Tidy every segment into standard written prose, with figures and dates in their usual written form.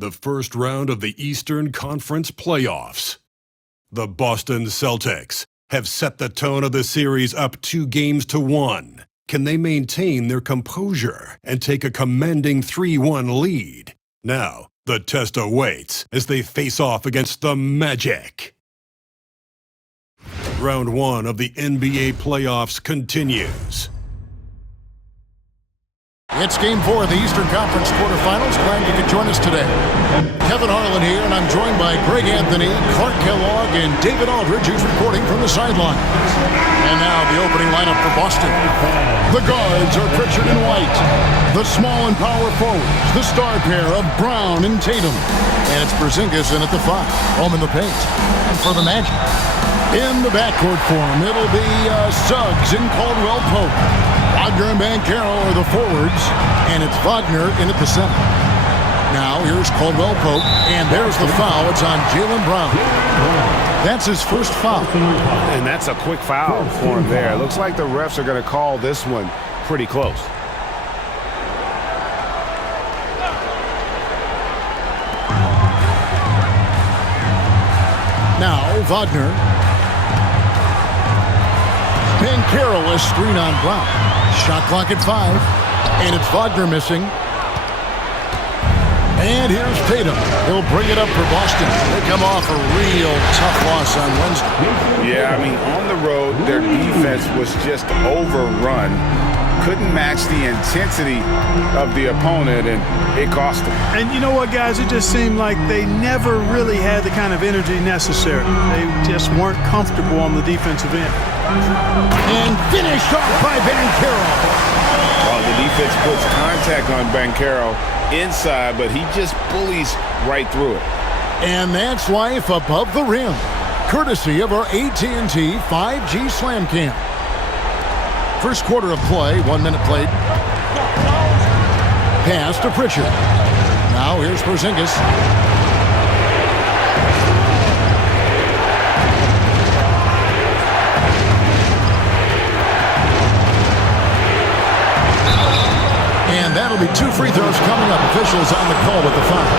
the first round of the Eastern Conference playoffs. The Boston Celtics have set the tone of the series up 2-1. Can they maintain their composure and take a commanding 3-1 lead? Now, the test awaits as they face off against the Magic. Round 1 of the NBA playoffs continues. It's Game 4 of the Eastern Conference quarterfinals. Glad you could join us today. Kevin Harlan here, and I'm joined by Greg Anthony, Clark Kellogg, and David Aldridge, who's reporting from the sidelines. And now the opening lineup for Boston. The guards are Pritchard and White. The small and power forwards, the star pair of Brown and Tatum. And it's Porzingis in at the 5, home in the paint. And for the Magic, in the backcourt form, it'll be Suggs and Caldwell Pope. Wagner and Banchero are the forwards, and it's Wagner in at the center. Now, here's Caldwell Pope, and there's the foul. It's on Jaylen Brown. That's his first foul. And that's a quick foul for him there. It looks like the refs are going to call this one pretty close. Now, Wagner. Banchero, a screen on Brown. Shot clock at 5, and it's Wagner missing. And here's Tatum. He'll bring it up for Boston. They come off a real tough loss on Wednesday. Yeah, I mean, on the road, their defense was just overrun. Couldn't match the intensity of the opponent, and it cost them. And you know what, guys? It just seemed like they never really had the kind of energy necessary. They just weren't comfortable on the defensive end. And finished off by Banchero. The defense puts contact on Banchero inside, but he just bullies right through it. And that's life above the rim, courtesy of our AT&T 5G Slam Cam. First quarter of play, 1 minute played. Pass to Pritchard. Now here's Porzingis. And that'll be 2 free throws coming up. Officials on the call with the foul.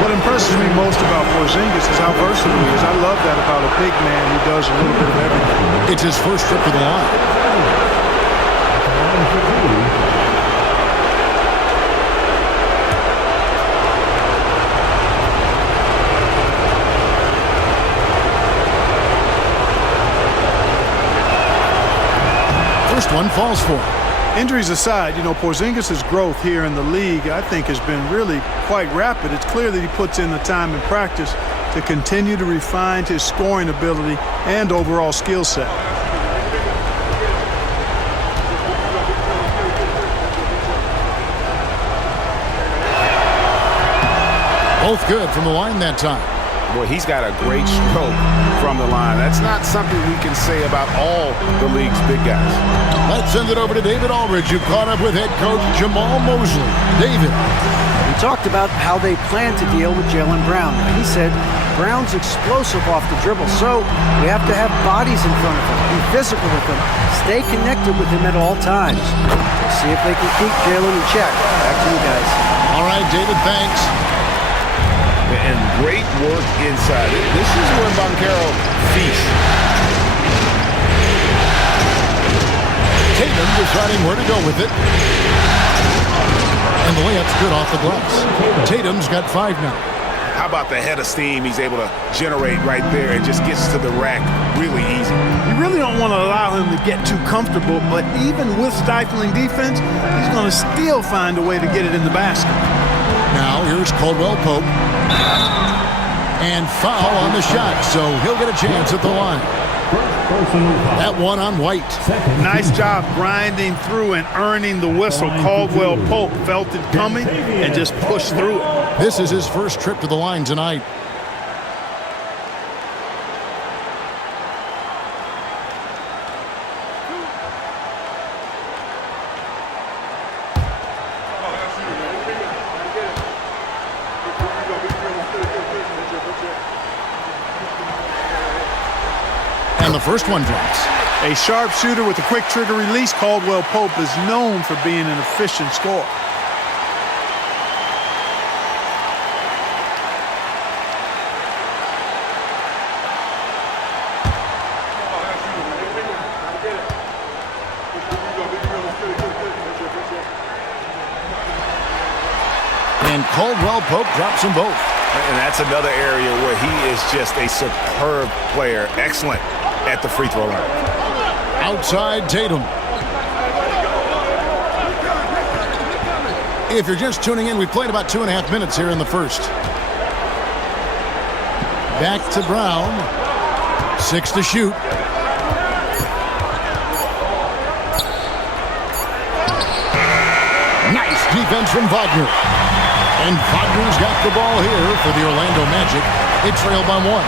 What impresses me most about Porzingis is how versatile he is. I love that about a big man who does a little bit of everything. It's his first trip to the line. First one falls for him. Injuries aside, you know, Porzingis' growth here in the league, I think, has been really quite rapid. It's clear that he puts in the time in practice to continue to refine his scoring ability and overall skill set. Both good from the line that time. Boy, he's got a great stroke from the line. That's not something we can say about all the league's big guys. Let's send it over to David Aldridge, who caught up with head coach Jamal Mosley. David. We talked about how they plan to deal with Jaylen Brown. He said Brown's explosive off the dribble, so we have to have bodies in front of him, be physical with him, stay connected with him at all times. We'll see if they can keep Jaylen in check. Back to you guys. All right, David, thanks. And great work inside. This is where Banchero feasts. Tatum deciding where to go with it. And the layup's good off the glass. Tatum's got 5 now. How about the head of steam he's able to generate right there and just gets to the rack really easy. You really don't want to allow him to get too comfortable, but even with stifling defense, he's going to still find a way to get it in the basket. Now here's Caldwell Pope. And foul on the shot, so he'll get a chance at the line. That one on White. Nice job grinding through and earning the whistle. Caldwell Pope felt it coming and just pushed through it. This is his first trip to the line tonight. And the first one drops. A sharpshooter with a quick trigger release, Caldwell Pope is known for being an efficient scorer. And Caldwell-Pope drops them both. And that's another area where he is just a superb player. Excellent at the free throw line. Outside Tatum. If you're just tuning in, we've played about 2.5 minutes here in the first. Back to Brown. 6 to shoot. Nice defense from Wagner. And Wagner's got the ball here for the Orlando Magic. They trail by 1.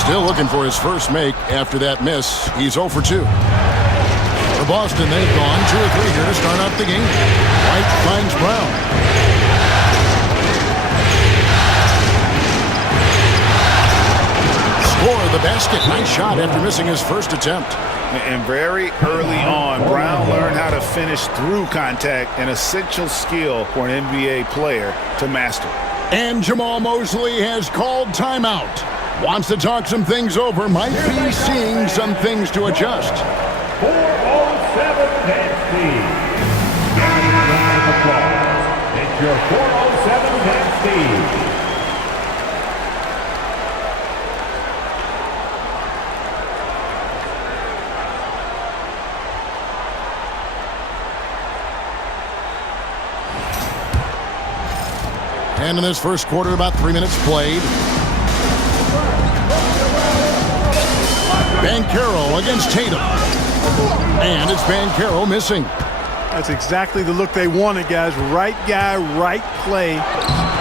Still looking for his first make after that miss. He's 0 for 2. For Boston, they've gone 2 or 3 here to start out the game. White finds Brown. Score the basket. Nice shot after missing his first attempt. And very early on, Brown learned how to finish through contact, an essential skill for an NBA player to master. And Jamal Mosley has called timeout. Wants to talk some things over. Might be seeing some things to adjust. 407 Tennessee. It's your 407 Tennessee. And in this first quarter, about 3 minutes played. Banchero against Tatum. And it's Banchero missing. That's exactly the look they wanted, guys. Right guy, right play,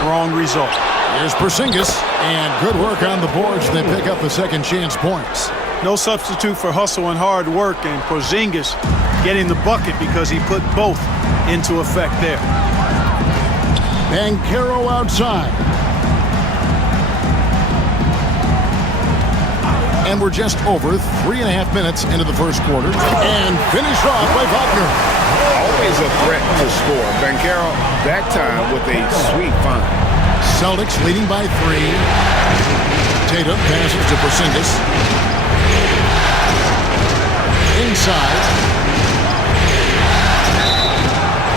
wrong result. Here's Porzingis, and good work on the boards. They pick up the second chance points. No substitute for hustle and hard work, and Porzingis getting the bucket because he put both into effect there. Banchero outside. And we're just over 3.5 minutes into the first quarter. And finished off by Wagner. Always a threat to score. Banchero, that time with a sweet find. Celtics leading by 3. Tatum passes to Porzingis. Inside.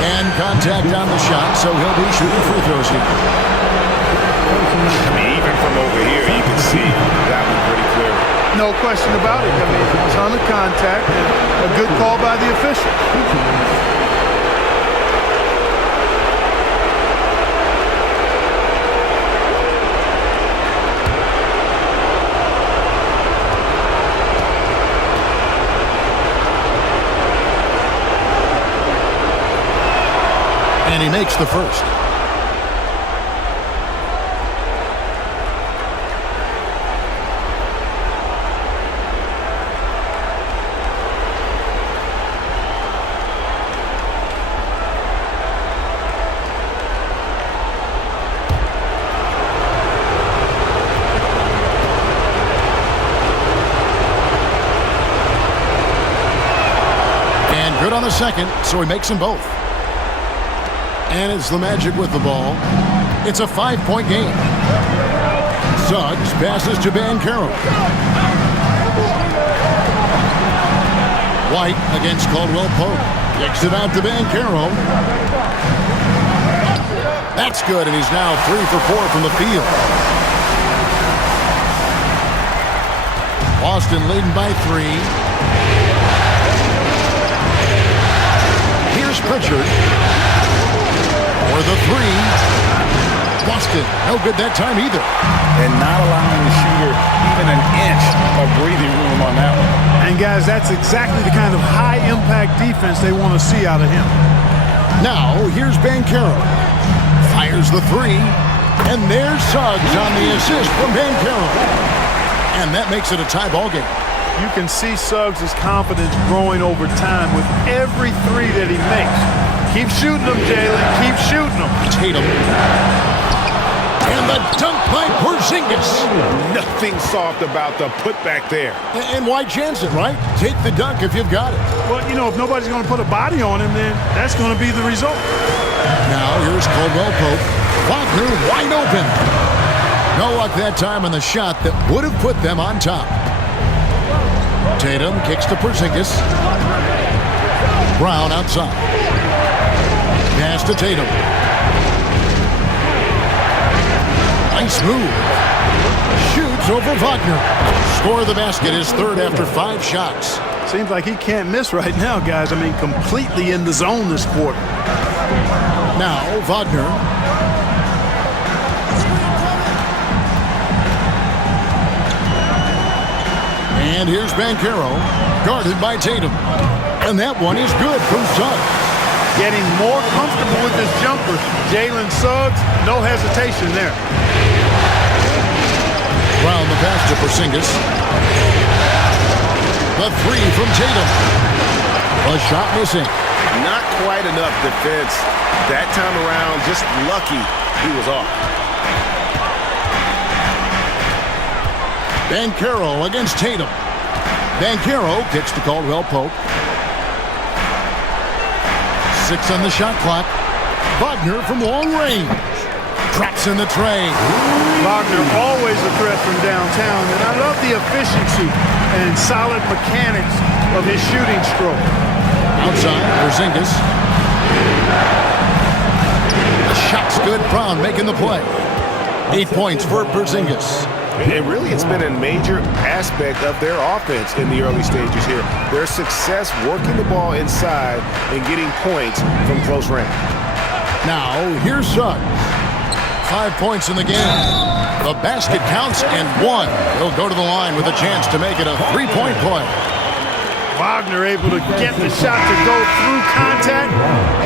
And contact on the shot, so he'll be shooting free throws here. I mean, even from over here, you can see that one pretty clear. No question about it. I mean, a ton of contact and a good call by the official. And he makes the first. And good on the second, so he makes them both. And it's the Magic with the ball. It's a 5-point game. Suggs passes to Banchero. White against Caldwell-Pope. Kicks it out to Banchero. That's good, and he's now 3 for 4 from the field. Boston leading by 3. Here's Pritchard. For the 3. Boston, no good that time either. And not allowing the shooter even an inch of breathing room on that one. And guys, that's exactly the kind of high-impact defense they want to see out of him. Now, here's Banchero. Fires the 3. And there's Suggs on the assist from Banchero. And that makes it a tie ball game. You can see Suggs' confidence growing over time with every 3 that he makes. Keep shooting them, Jalen. Keep shooting them. Tatum. And the dunk by Porzingis. Nothing soft about the putback there. And why chance it, right? Take the dunk if you've got it. Well, you know, if nobody's going to put a body on him, then that's going to be the result. Now, here's Caldwell-Pope. Wagner wide open. No luck that time on the shot that would have put them on top. Tatum kicks to Porzingis. Brown outside. Pass to Tatum. Nice move. Shoots over Wagner. Score the basket, his third after 5 shots. Seems like he can't miss right now, guys. I mean, completely in the zone this quarter. Now, Wagner. And here's Banchero, guarded by Tatum. And that one is good from Suggs. Getting more comfortable with his jumper. Jalen Suggs, no hesitation there. Round the pass to Porzingis. The three from Tatum. A shot missing. Not quite enough defense that time around. Just lucky he was off. Banchero against Tatum. Banchero kicks to Caldwell Pope. 6 on the shot clock. Wagner from long range. Traps in the tray. Wagner always a threat from downtown, and I love the efficiency and solid mechanics of his shooting stroke. Outside, Porzingis. The shot's good. Brown making the play. 8 points for Porzingis. And really, it's been a major aspect of their offense in the early stages here. Their success working the ball inside and getting points from close range. Now, here's Suggs. 5 points in the game. The basket counts and 1. He'll go to the line with a chance to make it a 3-point play. Wagner able to get the shot to go through contact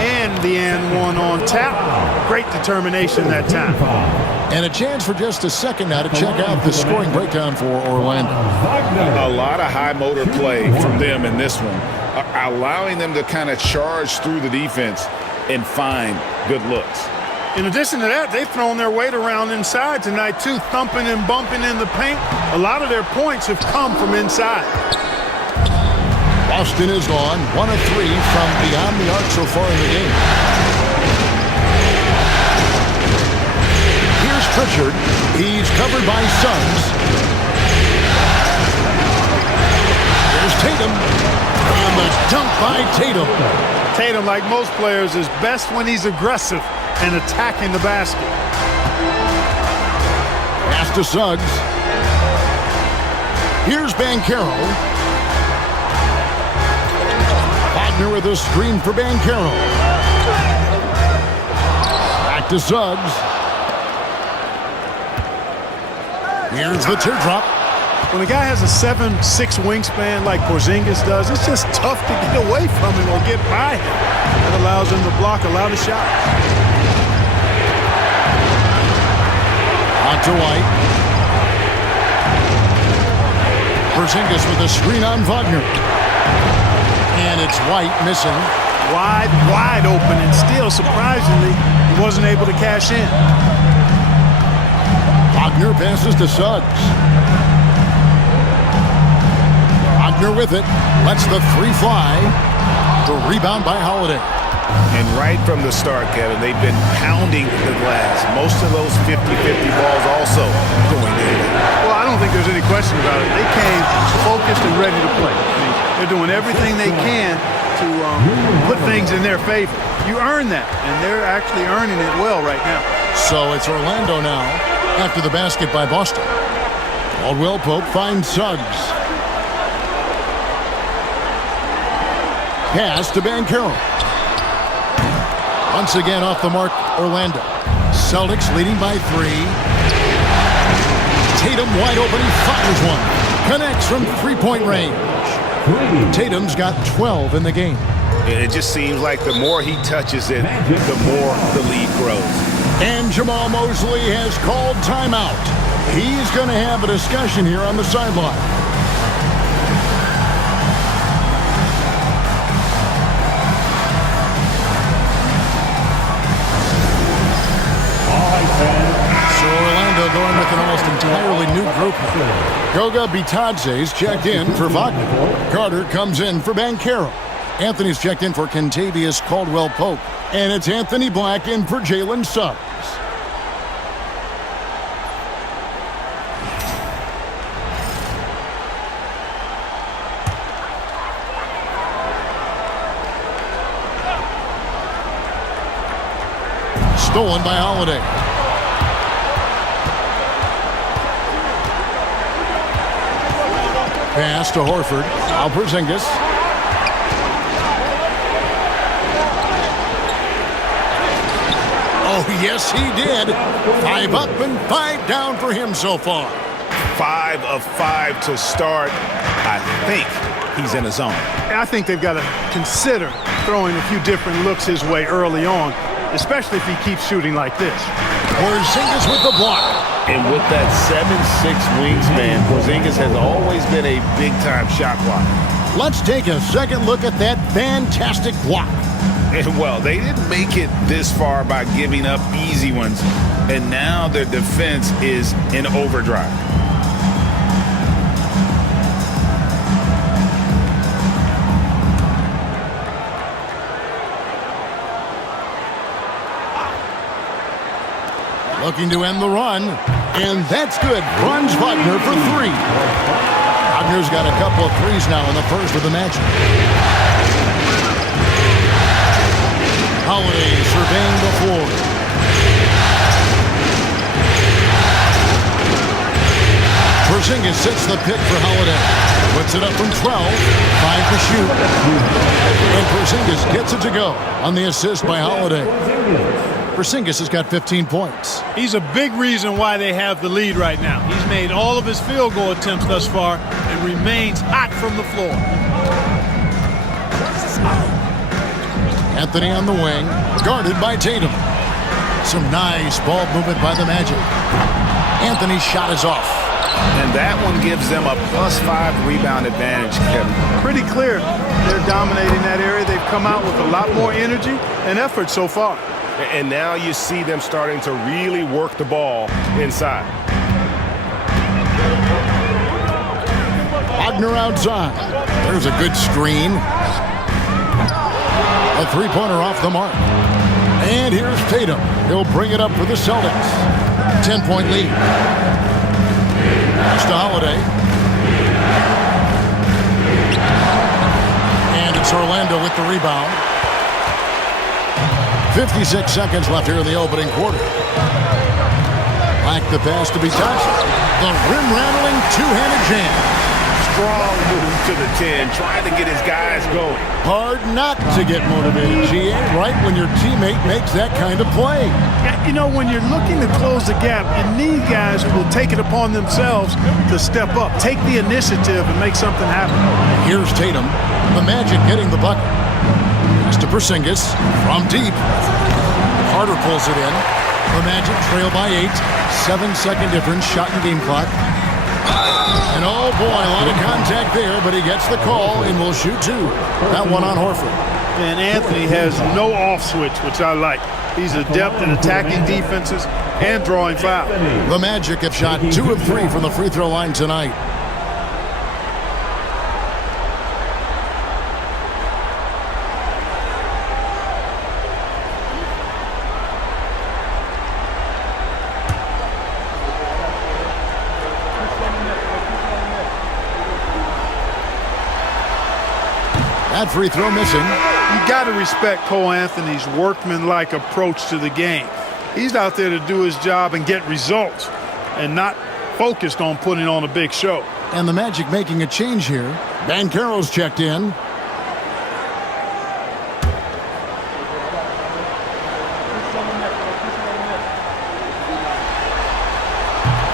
and the and one on tap. Great determination that time. And a chance for just a second now to check out the scoring breakdown for Orlando. A lot of high motor play from them in this one, allowing them to kind of charge through the defense and find good looks. In addition to that, they've thrown their weight around inside tonight too, thumping and bumping in the paint. A lot of their points have come from inside. Boston is on 1 of 3 from beyond the arc so far in the game. Here's Pritchard. He's covered by Suggs. Here's Tatum. And the dunk by Tatum. Tatum, like most players, is best when he's aggressive and attacking the basket. Pass to Suggs. Here's Banchero. Wagner with a screen for Banchero. Back to Suggs. Here's the teardrop. When a guy has a 7'6" wingspan like Porzingis does, it's just tough to get away from him or get by him. That allows him to block a lot of shots. On to White. Porzingis with a screen on Wagner. And it's White missing. Wide open, and still, surprisingly, he wasn't able to cash in. Wagner passes to Suggs. Wagner with it. Lets the 3 fly. The rebound by Holiday. And right from the start, Kevin, they've been pounding the glass. Most of those 50-50 balls also going in. Well, I don't think there's any question about it. They came focused and ready to play. I mean, they're doing everything they can to put things in their favor. You earn that, and they're actually earning it well right now. So it's Orlando now after the basket by Boston. Caldwell Pope finds Suggs. Pass to Banchero. Once again off the mark, Orlando. Celtics leading by 3. Tatum wide open. He fires one. Connects from 3-point range. Tatum's got 12 in the game. And it just seems like the more he touches it, the more the lead grows. And Jamal Mosley has called timeout. He's going to have a discussion here on the sideline. Going with an almost entirely new group. Goga Bitadze's checked in for Wagner. Carter comes in for Banchero. Anthony's checked in for Kentavious Caldwell-Pope. And it's Anthony Black in for Jalen Suggs. Stolen by Holiday. Pass to Horford. Now Porzingis. Oh, yes, he did. 5 up and 5 down for him so far. 5 of 5 to start. I think he's in a zone. I think they've got to consider throwing a few different looks his way early on, especially if he keeps shooting like this. Porzingis with the block. And with that 7'6" wingspan, Porzingis has always been a big-time shot blocker. Let's take a second look at that fantastic block. And, well, they didn't make it this far by giving up easy ones, and now their defense is in overdrive. Looking to end the run, and that's good. Franz Wagner for 3. Wagner's got a couple of threes now in the first with the Magic. Holiday surveying the floor. Porzingis sets the pick for Holiday. Puts it up from 12. 5 to shoot. And Porzingis gets it to go on the assist by Holiday. Porzingis has got 15 points. He's a big reason why they have the lead right now. He's made all of his field goal attempts thus far and remains hot from the floor. Anthony on the wing, guarded by Tatum. Some nice ball movement by the Magic. Anthony's shot is off. And that one gives them a +5 rebound advantage, Kevin. Pretty clear they're dominating that area. They've come out with a lot more energy and effort so far. And now you see them starting to really work the ball inside. Wagner outside. There's a good screen. A three-pointer off the mark. And here's Tatum. He'll bring it up for the Celtics. 10-point lead. Pass to Holiday. And it's Orlando with the rebound. 56 seconds left here in the opening quarter. Back the pass to be touched. The rim-rattling two-handed jam. Strong move to the 10, trying to get his guys going. Hard not to get motivated, GA, right when your teammate makes that kind of play. You know, when you're looking to close the gap, you need guys who will take it upon themselves to step up, take the initiative, and make something happen. Here's Tatum. The Magic getting the bucket. Pass to Porzingis from deep. Carter pulls it in. The Magic trail by 8. 7-second difference, shot and game clock. And oh boy, a lot of contact there, but he gets the call and will shoot 2. That one on Horford. And Anthony has no off switch, which I like. He's adept at attacking defenses and drawing fouls. The Magic have shot 2 of 3 from the free throw line tonight. That free throw missing. You got to respect Cole Anthony's workmanlike approach to the game. He's out there to do his job and get results and not focused on putting on a big show. And the Magic making a change here. Banchero's checked in.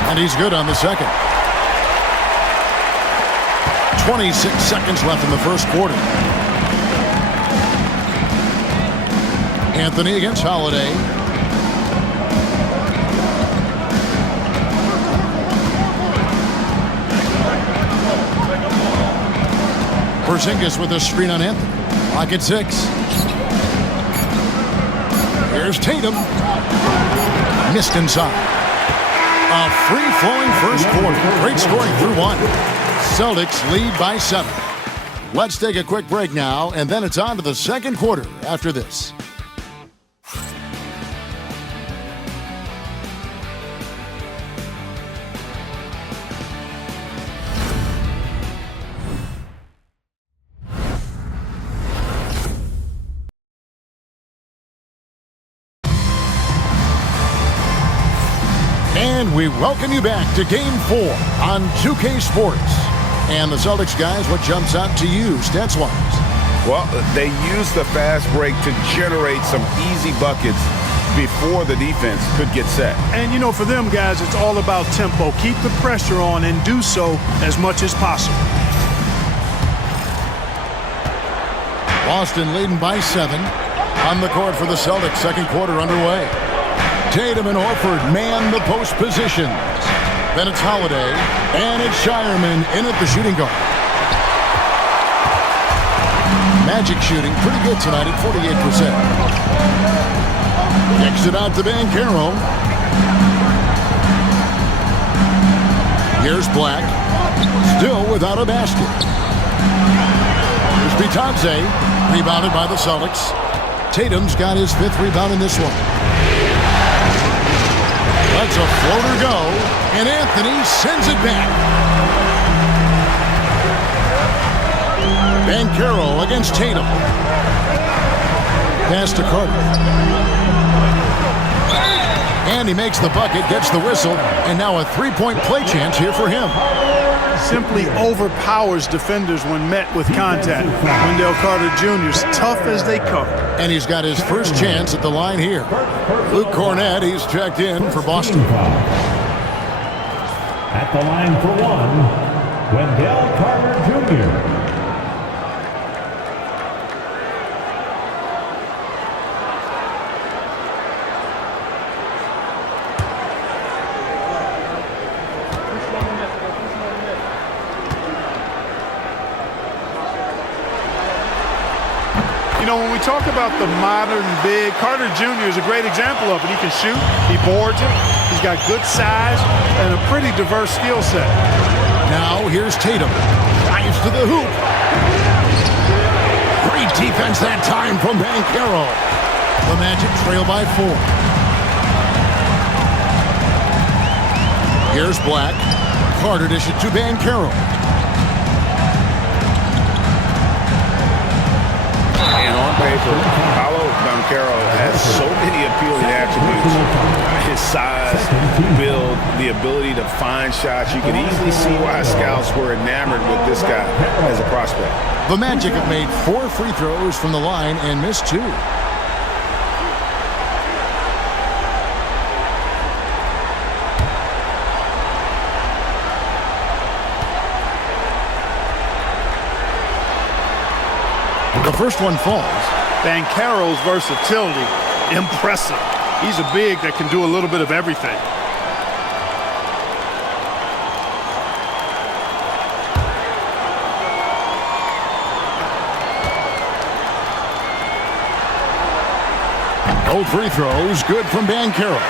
And he's good on the second. 26 seconds left in the first quarter. Anthony against Holiday. Porzingis with a screen on Anthony. Lock at 6. Here's Tatum. Missed inside. A free-flowing first quarter. Great scoring through 1. Celtics lead by 7. Let's take a quick break now, and then it's on to the second quarter after this. And we welcome you back to Game 4 on 2K Sports. And the Celtics guys, what jumps out to you stats-wise? Well, they use the fast break to generate some easy buckets before the defense could get set. And, you know, for them guys, it's all about tempo. Keep the pressure on and do so as much as possible. Boston leading by 7. On the court for the Celtics, second quarter underway. Tatum and Horford man the post positions. Then it's Holiday, and it's Shireman in at the shooting guard. Magic shooting pretty good tonight at 48%. Kicks it out to Banchero. Here's Black, still without a basket. Here's Bitadze, rebounded by the Celtics. Tatum's got his 5th rebound in this one. Let's a floater go, and Anthony sends it back. Banchero against Tatum. Pass to Carter. And he makes the bucket, gets the whistle, and now a 3-point play chance here for him. Simply overpowers defenders when met with contact. Wendell Carter Jr. is tough as they come. And he's got his first chance at the line here. Luke Cornett, he's checked in for Boston. At the line for one, Wendell Carter Jr. You know, when we talk about the modern big, Carter Jr. is a great example of it. He can shoot, he boards it, he's got good size, and a pretty diverse skill set. Now here's Tatum. Drives to the hoop. Great defense that time from Banchero. The Magic trail by 4. Here's Black. Carter dishes to Banchero. And on paper, Paolo Banchero has so many appealing attributes. His size, build, the ability to find shots. You can easily see why scouts were enamored with this guy as a prospect. The Magic have made 4 free throws from the line and missed 2. The first one falls. Banchero's versatility, impressive. He's a big that can do a little bit of everything. No free throws, good from Banchero.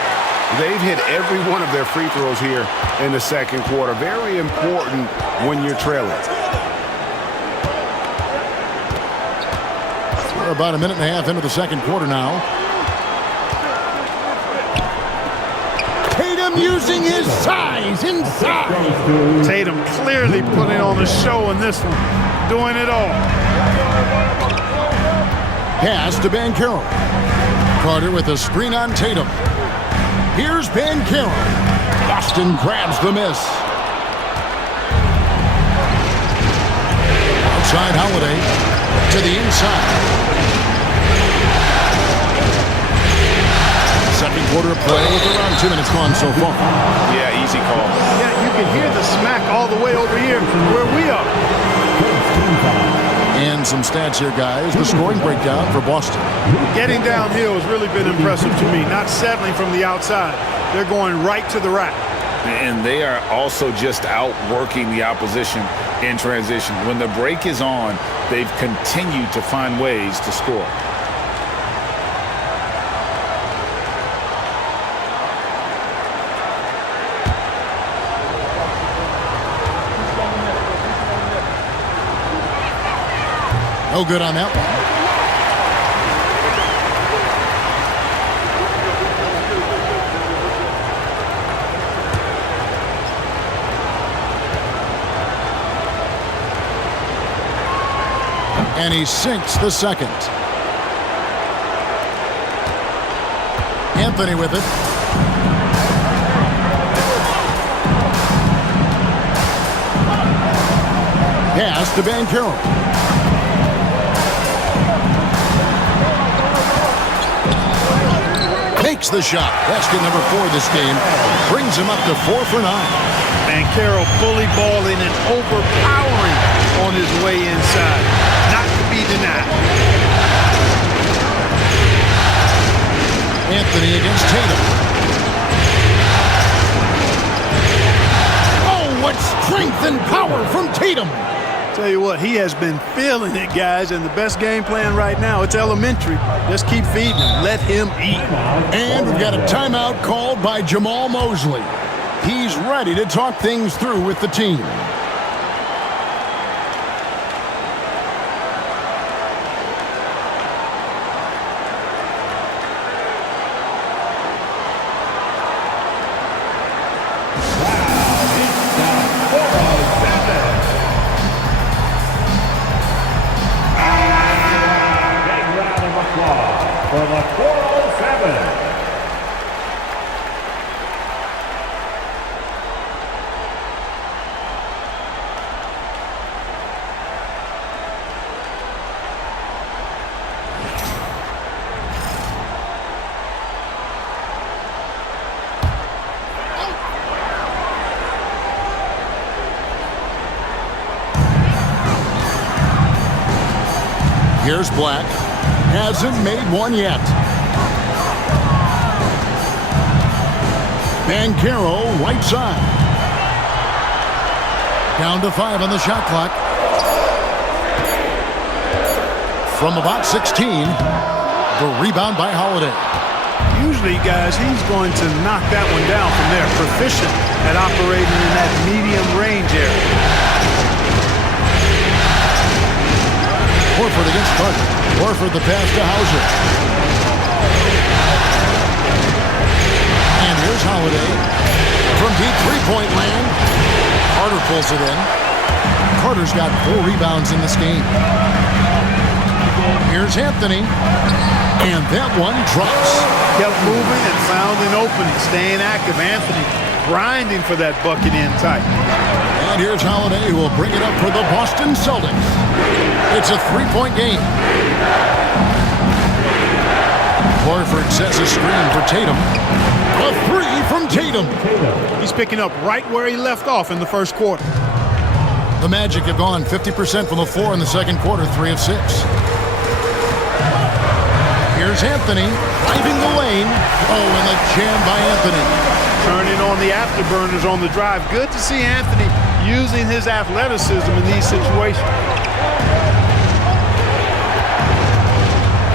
They've hit every one of their free throws here in the second quarter. Very important when you're trailing. We're about a minute and a half into the second quarter now. Tatum using his size inside. Tatum clearly putting on a show in this one, doing it all. Pass to Banchero. Carter with a screen on Tatum. Here's Banchero. Boston grabs the miss. Outside Holiday to the inside. Second quarter of play with around 2 minutes gone so far. Yeah, easy call. Yeah, you can hear the smack all the way over here where we are. And some stats here, guys. The scoring breakdown for Boston. Getting downhill has really been impressive to me. Not settling from the outside. They're going right to the rack. And they are also just outworking the opposition in transition. When the break is on, they've continued to find ways to score. No good on that one. And he sinks the second. Anthony with it. Pass to Banchero. Makes the shot. Basket number 4 this game. Brings him up to 4 for 9. Banchero bully balling and overpowering on his way inside. Not to be denied. Anthony against Tatum. Oh, what strength and power from Tatum. Tell you what, he has been feeling it, guys, and the best game plan right now, it's elementary. Just keep feeding him. Let him eat. And we've got a timeout called by Jamal Mosley. He's ready to talk things through with the team. For the 407. Here's Black. Hasn't made one yet. Banchero, right side. Down to 5 on the shot clock. From about 16, the rebound by Holiday. Usually, guys, he's going to knock that one down from there. Proficient at operating in that medium range area. Horford against Carter. Horford the pass to Hauser. And here's Holiday. From deep three-point land. Carter pulls it in. Carter's got 4 rebounds in this game. Here's Anthony. And that one drops. Kept moving and found an opening. Staying active. Anthony grinding for that bucket in tight. And here's Holiday, who will bring it up for the Boston Celtics. It's a 3-point game. Horford sets a screen for Tatum. A 3 from Tatum. He's picking up right where he left off in the first quarter. The Magic have gone 50% from the floor in the second quarter, 3 of 6. Here's Anthony, driving the lane. Oh, and the jam by Anthony. Turning on the afterburners on the drive. Good to see Anthony using his athleticism in these situations.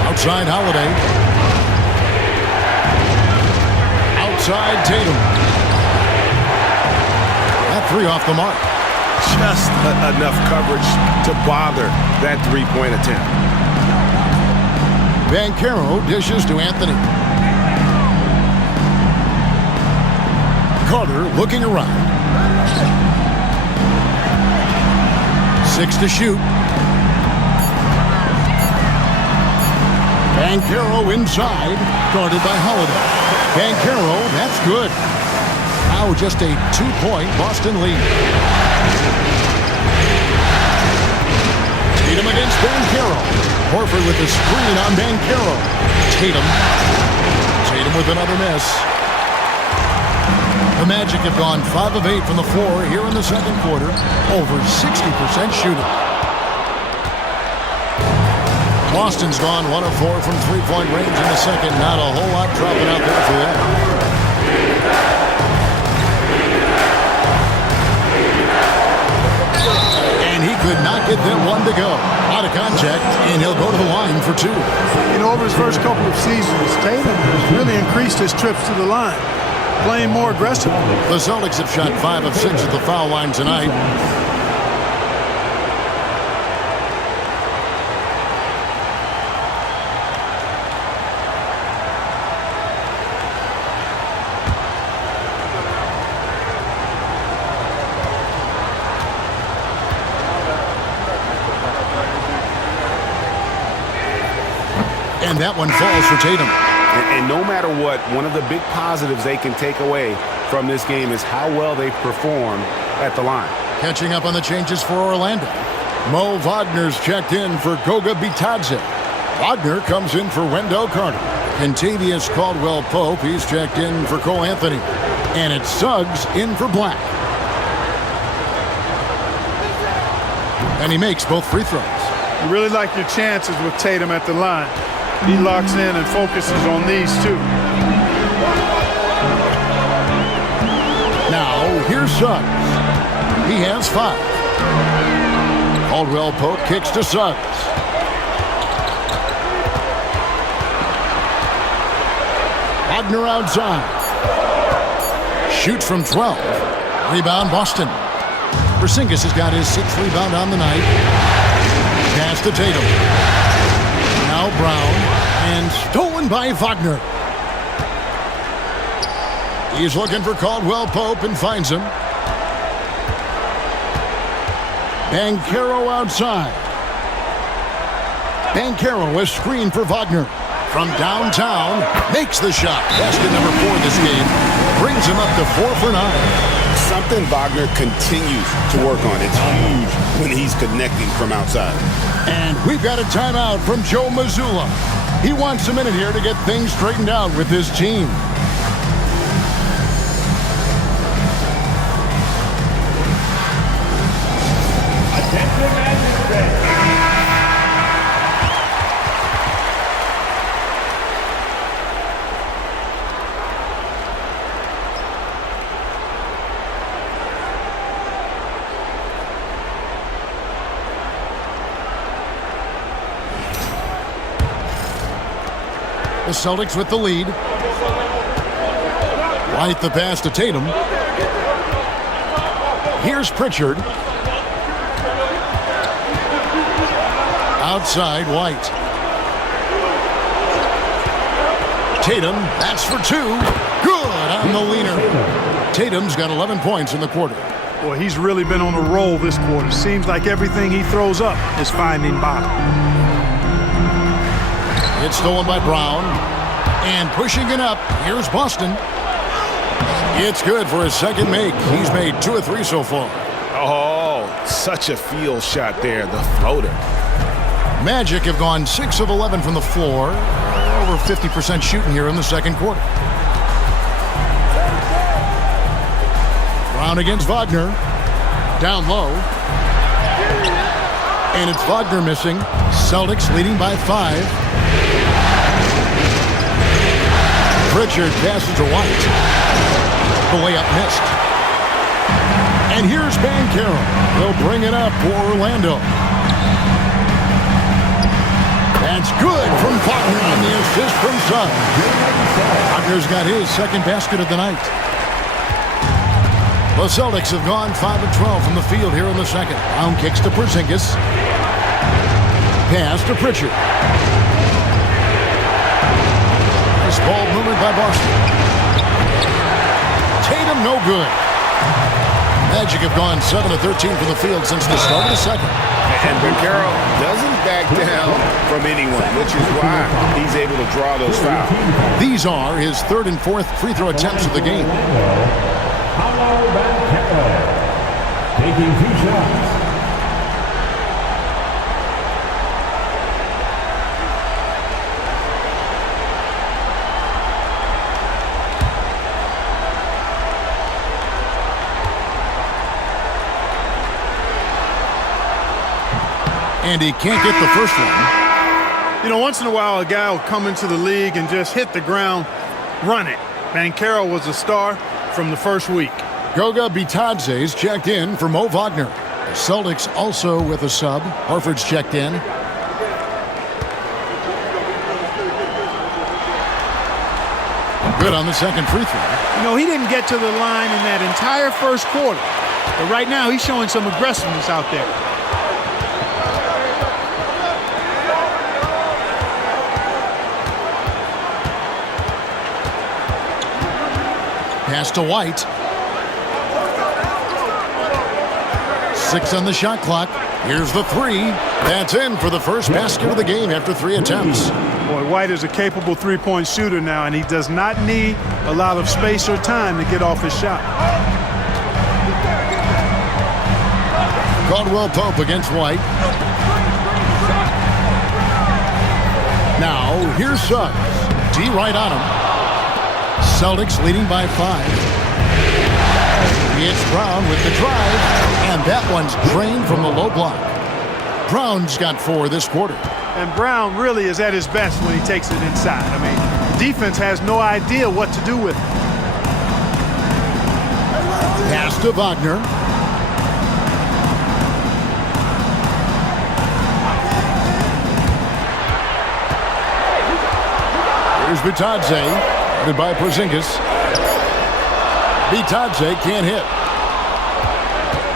Outside Holiday. Outside Tatum. That 3 off the mark. Just enough coverage to bother that 3-point attempt. Banchero dishes to Anthony. Carter looking around. 6 to shoot. Banchero inside, guarded by Holiday. Banchero, that's good. Now just a 2-point Boston lead. Tatum against Banchero. Horford with the screen on Banchero. Tatum with another miss. The Magic have gone 5 of 8 from the floor here in the second quarter. Over 60% shooting. Boston's gone 1 of 4 from 3-point range in the second. Not a whole lot dropping out there for them. And he could not get them one to go. Out of contact, and he'll go to the line for 2. You know, over his first couple of seasons, Tatum has really increased his trips to the line, playing more aggressive. The Celtics have shot 5 of 6 at the foul line tonight. And that one falls for Tatum. And no matter what, one of the big positives they can take away from this game is how well they perform at the line. Catching up on the changes for Orlando. Mo Wagner's checked in for Goga Bitadze. Wagner comes in for Wendell Carter. Kentavious Caldwell-Pope, he's checked in for Cole Anthony. And it's Suggs in for Black. And he makes both free throws. You really like your chances with Tatum at the line. He locks in and focuses on these two. Now, here's Suggs. He has 5. Caldwell-Pope kicks to Suggs. Wagner outside. Shoots from 12. Rebound, Boston. Porzingis has got his 6th rebound on the night. Pass to Tatum. Now Brown. And stolen by Wagner. He's looking for Caldwell-Pope and finds him. Banchero outside. Banchero is screened for Wagner. From downtown, makes the shot. Basket number 4 this game. Brings him up to 4 for 9. Something Wagner continues to work on. It's huge when he's connecting from outside. And we've got a timeout from Joe Mazzulla. He wants a minute here to get things straightened out with his team. The Celtics with the lead. White the pass to Tatum. Here's Pritchard. Outside, White. Tatum, that's for 2. Good on the leaner. Tatum's got 11 points in the quarter. Boy, he's really been on a roll this quarter. Seems like everything he throws up is finding bottom. It's stolen by Brown. And pushing it up, here's Boston. It's good for his second make. He's made 2 of 3 so far. Oh, such a field shot there, the floater. Magic have gone 6 of 11 from the floor. Over 50% shooting here in the second quarter. Brown against Wagner. Down low. And it's Wagner missing. Celtics leading by 5. Pritchard passes to White. The layup missed. And here's Banchero. He'll bring it up for Orlando. That's good from Wagner on the assist from Suggs. Wagner's got his second basket of the night. The Celtics have gone 5 of 12 from the field here in the second. Brown kicks to Porzingis. Pass to Pritchard. Nice ball movement by Boston. Tatum no good. Magic have gone 7 of 13 from the field since the start of the second. And Banchero doesn't back down from anyone, which is why he's able to draw those fouls. These are his 3rd and 4th free throw attempts of the game. Taking 2 shots. And he can't get the first one. You know, once in a while, a guy will come into the league and just hit the ground running. Banchero was a star from the first week. Goga Bitadze's checked in for Mo Wagner. The Celtics also with a sub. Horford's checked in. Good on the second free throw. You know, he didn't get to the line in that entire first quarter. But right now, he's showing some aggressiveness out there. Pass to White. 6 on the shot clock. Here's the 3. That's in for the first basket of the game after 3 attempts. Boy, White is a capable three-point shooter now, and he does not need a lot of space or time to get off his shot. Caldwell Pope against White. Now, here's Suggs. D right on him. Celtics leading by 5. It's Brown with the drive, and that one's drained from the low block. Brown's got 4 this quarter. And Brown really is at his best when he takes it inside. I mean, the defense has no idea what to do with it. Pass to Wagner. Here's Bitadze, headed by Porzingis. Bitadze can't hit.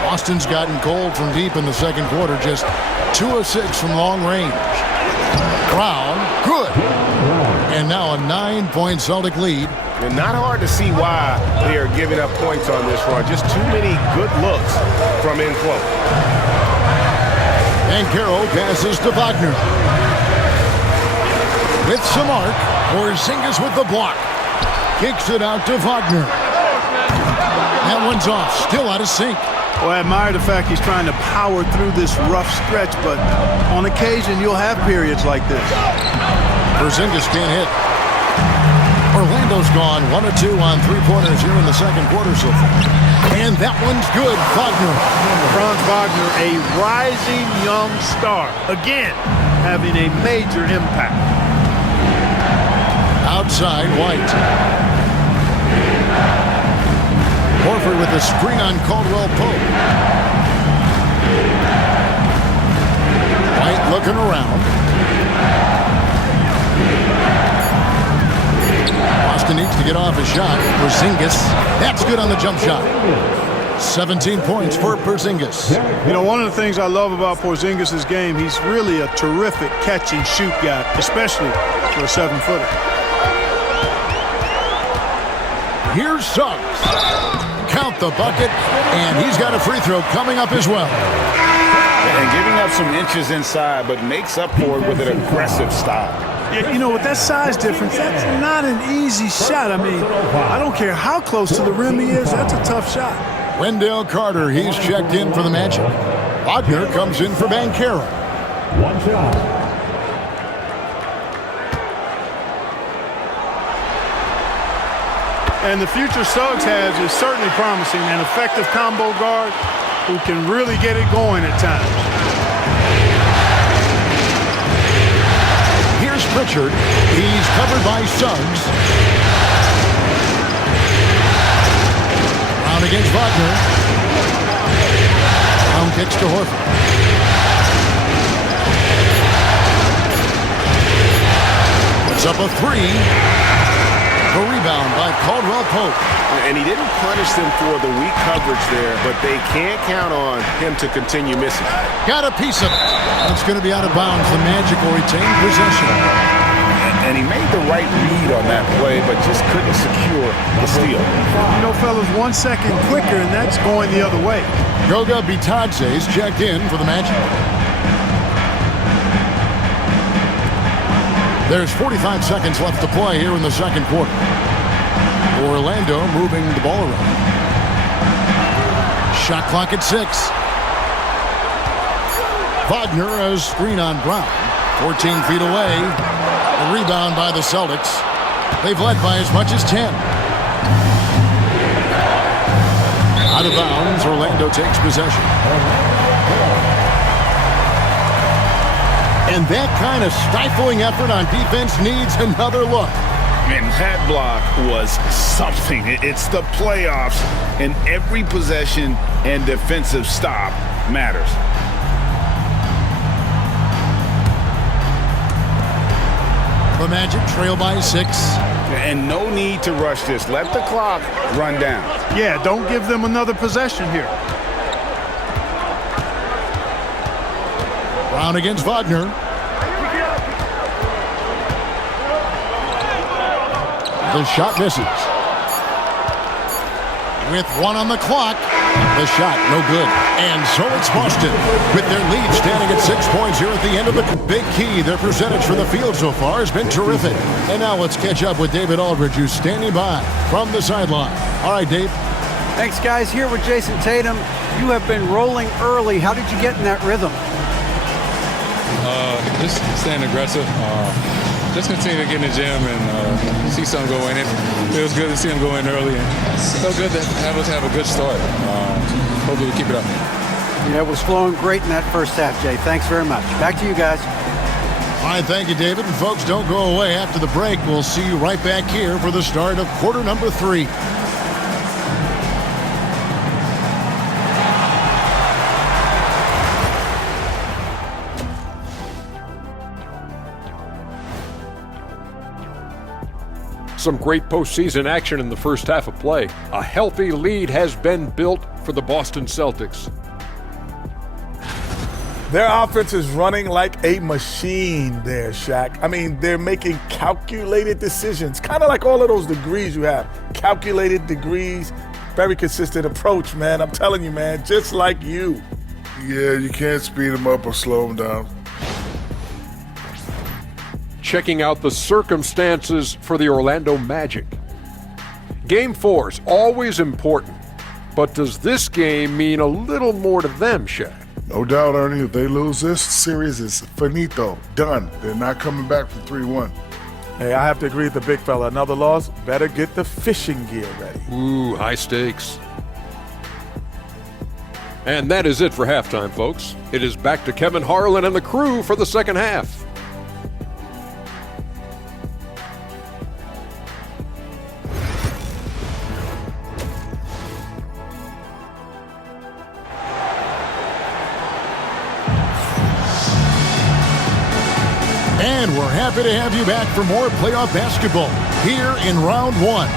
Boston's gotten cold from deep in the second quarter, just 2 of 6 from long range. Brown, good. And now a 9-point Celtic lead. And not hard to see why they are giving up points on this run. Just too many good looks from in close. And Carroll passes to Wagner. With some arc, Porzingis with the block. Kicks it out to Wagner. That one's off, still out of sync. Well, I admire the fact he's trying to power through this rough stretch, but on occasion you'll have periods like this. Porzingis can't hit. Orlando's gone 1 of 2 on 3-pointers here in the second quarter so far. And that one's good. Wagner. Franz Wagner, a rising young star. Again, having a major impact. Outside, White. Horford with the screen on Caldwell Pope. White looking around. Boston needs to get off a shot. Porzingis. That's good on the jump shot. 17 points for Porzingis. You know, one of the things I love about Porzingis' game, he's really a terrific catch-and-shoot guy, especially for a 7-footer. Here's Suggs. Count the bucket, and he's got a free throw coming up as well. And giving up some inches inside, but makes up for it with an aggressive style. Yeah, you know, with that size difference, that's not an easy shot. I mean, I don't care how close to the rim he is, that's a tough shot. Wendell Carter, he's checked in for the Magic. Wagner comes in for Banchero. 1 shot. And the future Suggs has is certainly promising, an effective combo guard who can really get it going at times. Here's Pritchard. He's covered by Suggs. Brown against Wagner. Brown kicks to Horford. Puts up a 3. A rebound by Caldwell Pope. And he didn't punish them for the weak coverage there, but they can't count on him to continue missing. Got a piece of it. That's going to be out of bounds. The Magic will retain possession. And he made the right read on that play, but just couldn't secure the steal. You know, fellas, 1 second quicker, and that's going the other way. Goga Bitadze's checked in for the Magic. There's 45 seconds left to play here in the second quarter. Orlando moving the ball around. Shot clock at 6. Wagner, a screen on Brown. 14 feet away. A rebound by the Celtics. They've led by as much as 10. Out of bounds, Orlando takes possession. And that kind of stifling effort on defense needs another look. And that block was something. It's the playoffs, and every possession and defensive stop matters. The Magic trail by 6. And no need to rush this. Let the clock run down. Yeah, don't give them another possession here. Brown against Wagner. The shot misses. With 1 on the clock, the shot no good. And so it's Boston with their lead standing at 6 points here at the end of the big key. Their percentage from the field so far has been terrific. And now let's catch up with David Aldridge, who's standing by from the sideline. All right, Dave. Thanks, guys. Here with Jason Tatum. You have been rolling early. How did you get in that rhythm? Just staying aggressive. Just continue to get in the gym and see something go in. It feels good to see them go in early. And it felt good to have us have a good start. Hopefully we keep it up. Yeah, it was flowing great in that first half, Jay. Thanks very much. Back to you guys. All right, thank you, David. And folks, don't go away. After the break, we'll see you right back here for the start of quarter number 3. Some great postseason action in the first half of play. A healthy lead has been built for the Boston Celtics. Their offense is running like a machine there, Shaq. I mean, they're making calculated decisions, kind of like all of those degrees you have. Calculated degrees, very consistent approach, man. I'm telling you, man, just like you. Yeah, you can't speed them up or slow them down. Checking out the circumstances for the Orlando Magic. Game 4 is always important, but does this game mean a little more to them, Shaq? No doubt, Ernie, if they lose this series, it's finito, done. They're not coming back from 3-1. Hey, I have to agree with the big fella. Another loss, better get the fishing gear ready. Ooh, high stakes. And that is it for halftime, folks. It is back to Kevin Harlan and the crew for the second half. And we're happy to have you back for more playoff basketball here in round 1.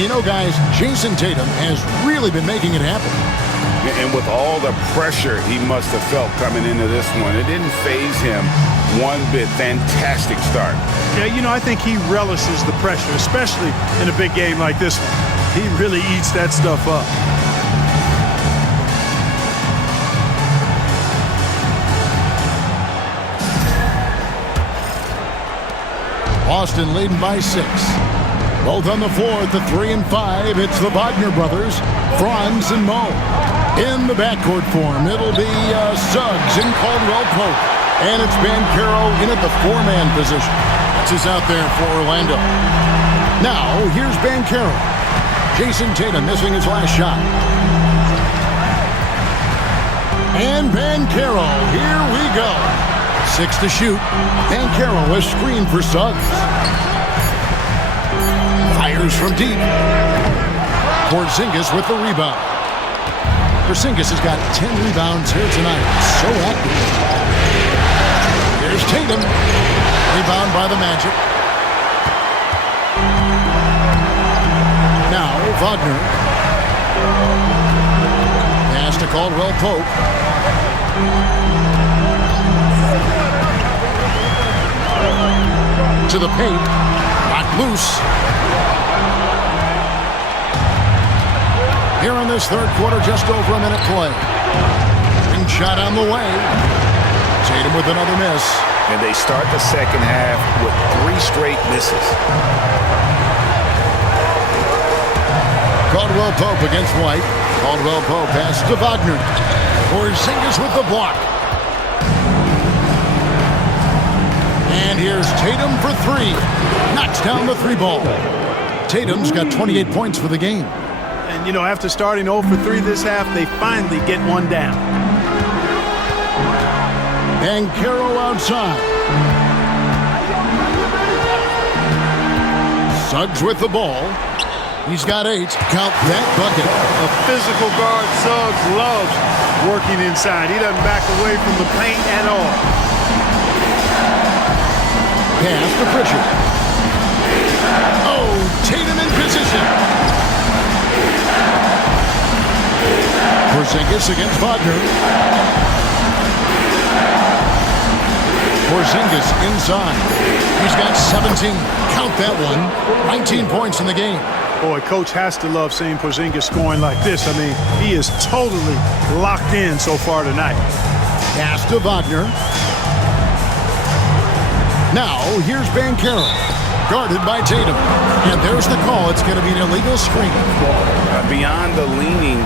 You know, guys, Jason Tatum has really been making it happen. And with all the pressure he must have felt coming into this one, it didn't faze him one bit. Fantastic start. Yeah, you know, I think he relishes the pressure, especially in a big game like this one. He really eats that stuff up. Boston leading by 6. Both on the floor at the 3 and 5. It's the Wagner brothers, Franz and Mo. In the backcourt form, it'll be Suggs and Caldwell Pope. And it's Banchero in at the 4-man position. That's who's out there for Orlando. Now, here's Banchero. Jason Tatum missing his last shot. And Banchero, here we go. 6 to shoot. Banchero is screened for Suggs. Fires from deep. Porzingis with the rebound. Porzingis has got 10 rebounds here tonight. So active. Here's Tatum. Rebound by the Magic. Now Wagner. Pass to Caldwell Pope. To the paint. Knocked loose. Here in this third quarter, just over a minute play. Ring shot on the way. Tatum with another miss. And they start the second half with 3 straight misses. Caldwell Pope against White. Caldwell Pope passes to Wagner. Porzingis with the block. And here's Tatum for 3. Knocks down the 3 ball. Tatum's got 28 points for the game. And, you know, after starting 0 for 3 this half, they finally get one down. Banchero outside. Suggs with the ball. He's got 8. Count that bucket. A physical guard Suggs loves working inside. He doesn't back away from the paint at all. Pass to Pritchard. Oh, Tatum in position. Porzingis against Wagner. Porzingis inside. He's got 17. Count that one. 19 points in the game. Boy, coach has to love seeing Porzingis scoring like this. I mean, he is totally locked in so far tonight. Pass to Wagner. Now, here's Banchero. Guarded by Tatum. And there's the call. It's going to be an illegal screen. Beyond the leaning,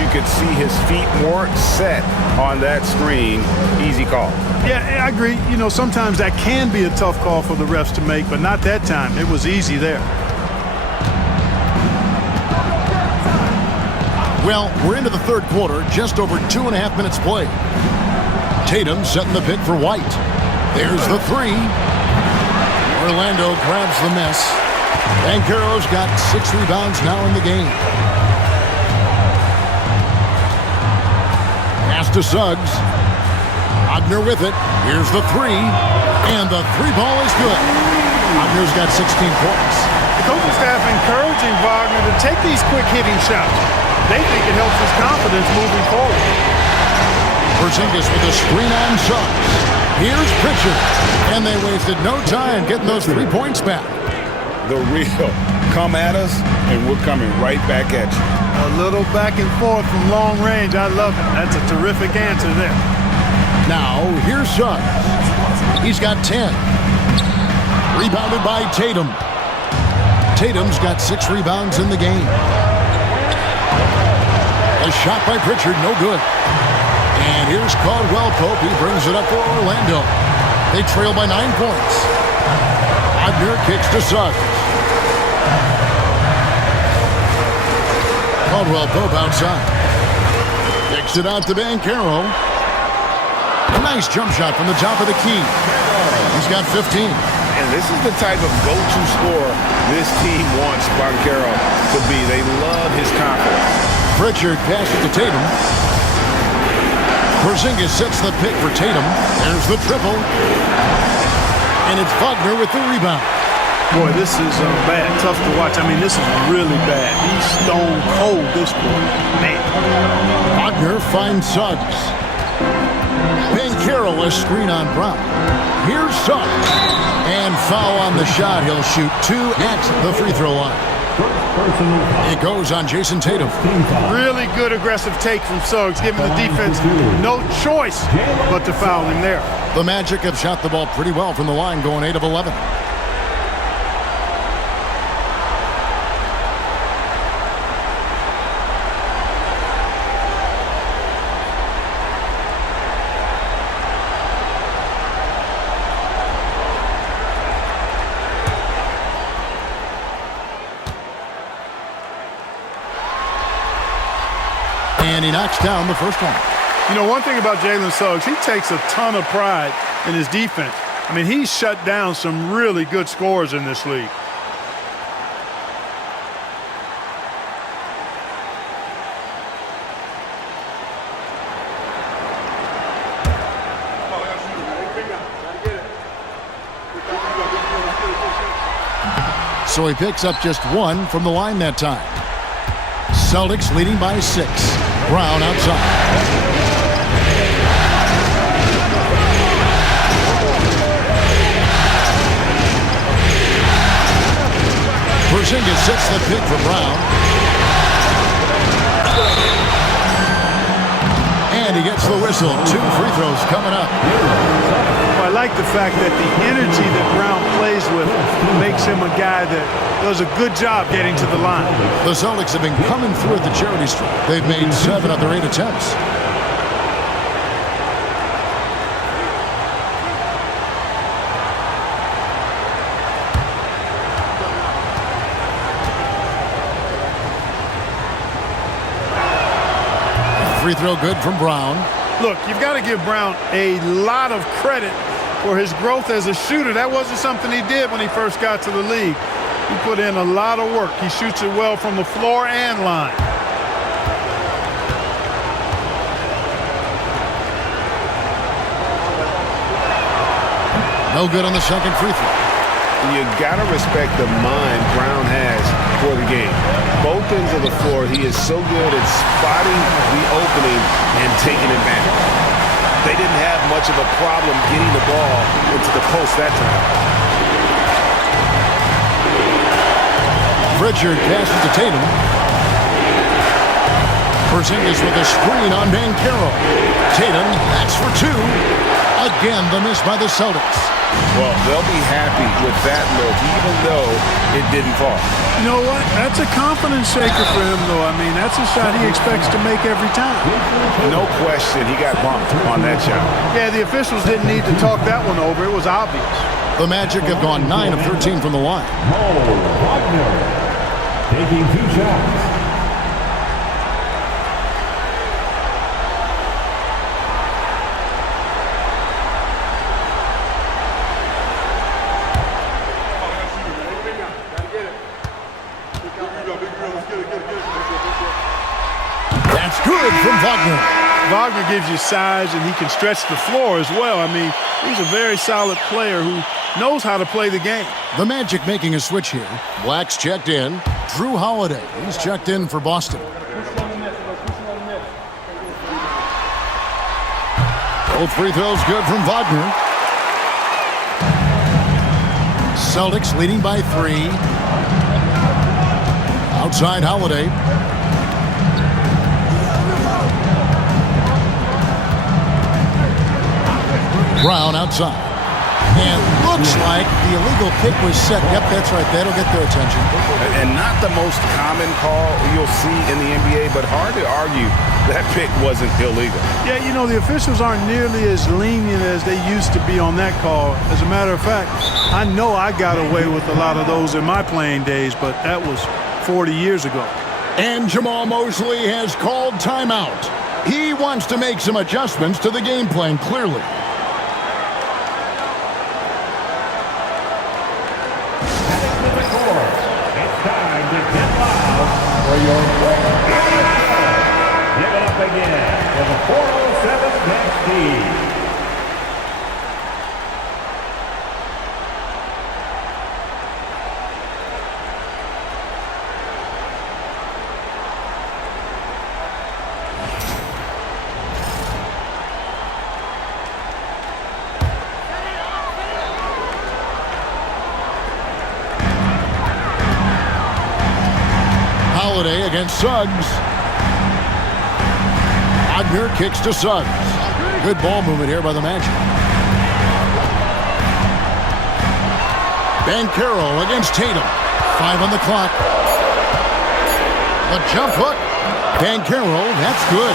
you could see his feet more set on that screen. Easy call. Yeah, I agree. You know, sometimes that can be a tough call for the refs to make, but not that time. It was easy there. Well, we're into the third quarter, just over 2.5 minutes played. Tatum setting the pick for White. There's the three. Orlando grabs the miss. Banchero's got 6 rebounds now in the game. Pass to Suggs. Wagner with it. Here's the three. And the three ball is good. Wagner's got 16 points. The coaching staff encouraging Wagner to take these quick hitting shots. They think it helps his confidence moving forward. Porzingis with a screen on Suggs. Here's Pritchard. And they wasted no time getting those 3 points back. The real come at us, and we're coming right back at you. A little back and forth from long range. I love it. That's a terrific answer there. Now, here's Suggs. He's got 10. Rebounded by Tatum. Tatum's got 6 rebounds in the game. A shot by Pritchard, no good. And here's Caldwell Pope. He brings it up for Orlando. They trail by 9 points. Wagner kicks to Suggs. Caldwell Pope outside. Kicks it out to Banchero. A nice jump shot from the top of the key. He's got 15. And this is the type of go-to scorer this team wants Banchero to be. They love his confidence. Pritchard passes to Tatum. Porzingis sets the pick for Tatum. There's the triple. And it's Wagner with the rebound. Boy, this is bad. Tough to watch. I mean, this is really bad. He's stone cold this point. Man. Wagner finds Suggs. Banchero a screen on Brown. Here's Suggs. And foul on the shot. He'll shoot 2 at the free throw line. It goes on Jason Tatum. Really good aggressive take from Suggs, giving the defense no choice but to foul him there. The Magic have shot the ball pretty well from the line, going 8 of 11. And he knocks down the first one. You know, one thing about Jalen Suggs, he takes a ton of pride in his defense. I mean, he's shut down some really good scorers in this league. So he picks up just 1 from the line that time. Celtics leading by 6. Brown outside. Porzingis sets the pick for Brown. And he gets the whistle. 2 free throws coming up. Well, I like the fact that the energy that Brown plays with makes him a guy that does a good job getting to the line. The Celtics have been coming through at the charity stripe. They've made 7 of their 8 attempts. Free throw good from Brown. Look, you've got to give Brown a lot of credit for his growth as a shooter. That wasn't something he did when he first got to the league. He put in a lot of work. He shoots it well from the floor and line. No good on the second free throw. You got to respect the mind Brown has for the game. Both ends of the floor, he is so good at spotting the opening and taking advantage. They didn't have much of a problem getting the ball into the post that time. Pritchard passes to Tatum. Porzingis with a screen on Banchero. Tatum, that's for 2. Again, the miss by the Celtics. Well, they'll be happy with that look, even though it didn't fall. You know what? That's a confidence shaker for him, though. I mean, that's a shot he expects to make every time. No question, he got bumped on that shot. Yeah, the officials didn't need to talk that one over. It was obvious. The Magic have gone 9 of 13 from the line. Wagner taking 2 shots. That's good from Wagner. Wagner gives you size, and he can stretch the floor as well. I mean, he's a very solid player who knows how to play the game. The Magic making a switch here. Black's checked in. Drew Holiday, he's checked in for Boston. Both free throws good from Wagner. Celtics leading by 3. Outside Holiday. Brown outside. And looks like the illegal pick was set. Yep, that's right. That'll get their attention. And not the most common call you'll see in the NBA, but hard to argue that pick wasn't illegal. Yeah, you know, the officials aren't nearly as lenient as they used to be on that call. As a matter of fact, I know I got away with a lot of those in my playing days, but that was 40 years ago. And Jamal Mosley has called timeout. He wants to make some adjustments to the game plan, clearly. For your fourth game. Give it up again for the 407 next team. Holiday against Suggs. Wagner kicks to Suggs. Good ball movement here by the Magic. Banchero against Tatum. 5 on the clock. The jump hook. Banchero, that's good.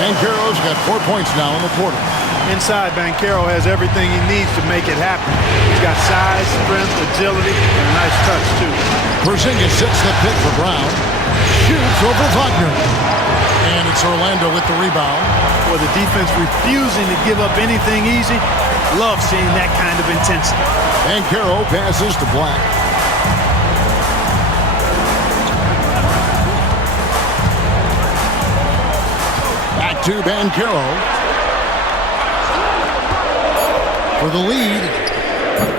Banchero's got 4 points now in the quarter. Inside, Banchero has everything he needs to make it happen. He's got size, strength, agility, and a nice touch, too. Porzingis sets the pick for Brown. Shoots over Wagner. And it's Orlando with the rebound. For the defense refusing to give up anything easy. Love seeing that kind of intensity. Banchero passes to Black. Back to Banchero. For the lead.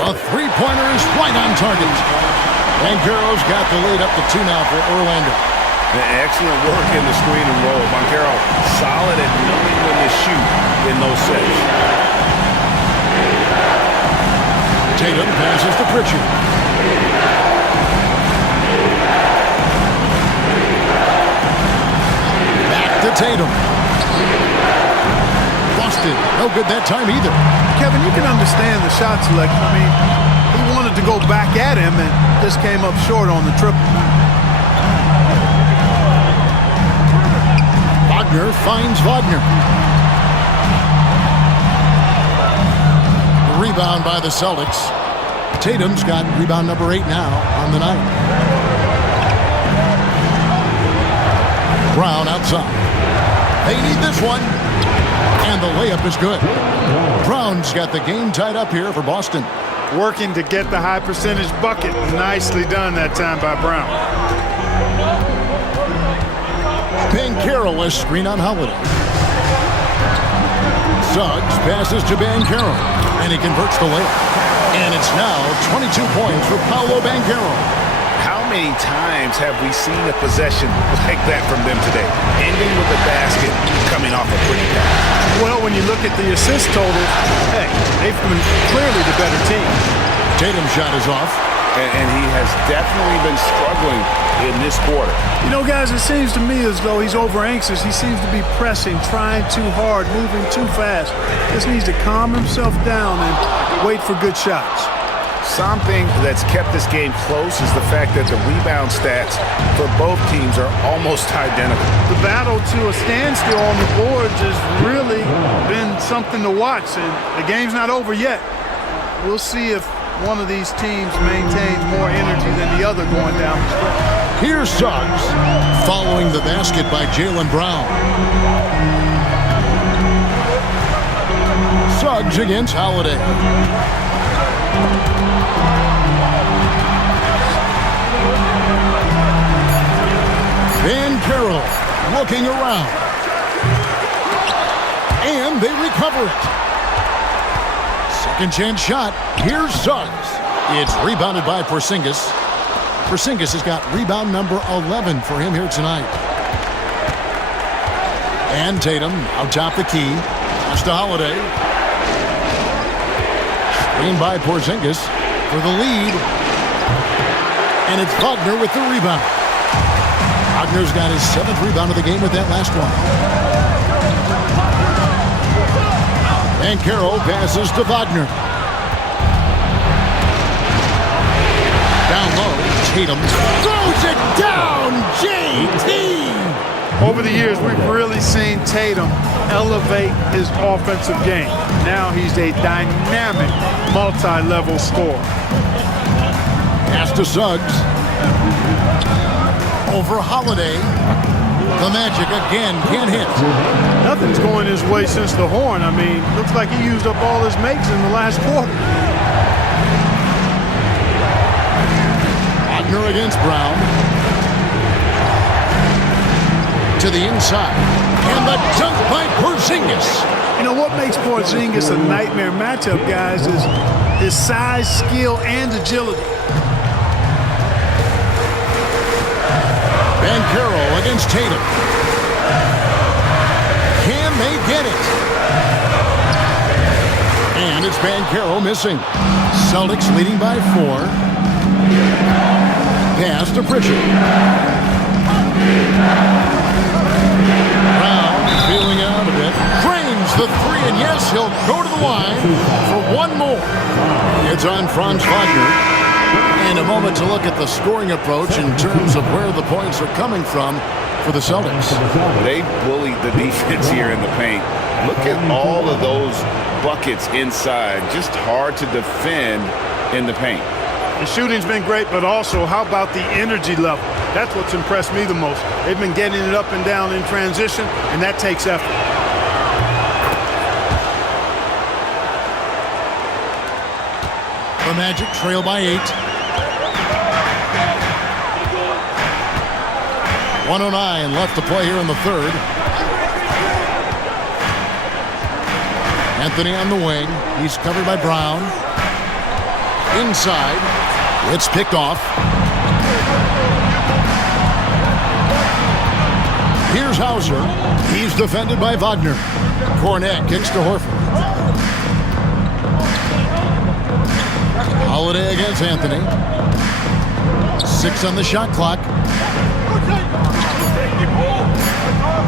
A three-pointer is right on target. Banchero's got the lead up to 2 now for Orlando. Excellent work in the screen and roll. Banchero solid at knowing when to shoot in those sets. Tatum passes to Pritchard. Back to Tatum. Busted. No good that time either. Kevin, you can understand the shot selection. I mean, he wanted to go back at him and just came up short on the triple. Wagner finds Wagner. The rebound by the Celtics. Tatum's got rebound number 8 now on the night. Brown outside. They need this one. And the layup is good. Brown's got the game tied up here for Boston. Working to get the high percentage bucket. Nicely done that time by Brown. Banchero is screen on Holiday. Suggs passes to Banchero, and he converts the layup. And it's now 22 points for Paolo Banchero. How many times have we seen a possession like that from them today? Ending with a basket, coming off a pretty pass. Well, when you look at the assist total, hey, they've been clearly the better team. Tatum's shot is off. and he has definitely been struggling in this quarter. You know, guys, it seems to me as though he's over-anxious. He seems to be pressing, trying too hard, moving too fast. Just needs to calm himself down and wait for good shots. Something that's kept this game close is the fact that the rebound stats for both teams are almost identical. The battle to a standstill on the boards has really been something to watch, and the game's not over yet. We'll see if one of these teams maintains more energy than the other going down the stretch. Here's Suggs following the basket by Jaylen Brown. Suggs against Holiday. Van Carroll looking around. And they recover it. Second chance shot. Here's Suggs. It's rebounded by Porzingis. Porzingis has got rebound number 11 for him here tonight. And Tatum out top the key. Pass to Holiday. Screen by Porzingis for the lead. And it's Wagner with the rebound. Wagner's got his 7th rebound of the game with that last one. And Carroll passes to Wagner. Down low, Tatum throws it down. JT! Over the years, we've really seen Tatum elevate his offensive game. Now he's a dynamic, multi-level scorer. Pass to Suggs. Over Holiday. The Magic again can't hit. Nothing's going his way since the horn. I mean, looks like he used up all his makes in the last quarter. Wagner against Brown. To the inside. And the dunk by Porzingis. You know, what makes Porzingis a nightmare matchup, guys, is his size, skill, and agility. Van Carroll against Tatum. Can they get it? And it's Van Carroll missing. Celtics leading by 4. Pass to Pritchard. Brown feeling out a bit. Drains the 3, and yes, he'll go to the line for one more. It's on Franz Wagner. And a moment to look at the scoring approach in terms of where the points are coming from for the Celtics. They bullied the defense here in the paint. Look at all of those buckets inside. Just hard to defend in the paint. The shooting's been great, but also how about the energy level? That's what's impressed me the most. They've been getting it up and down in transition, and that takes effort. The Magic trail by 8. 1:09 left to play here in the third. Anthony on the wing. He's covered by Brown. Inside. It's picked off. Here's Hauser. He's defended by Wagner. Cornet kicks to Horford. Holiday against Anthony. 6 on the shot clock.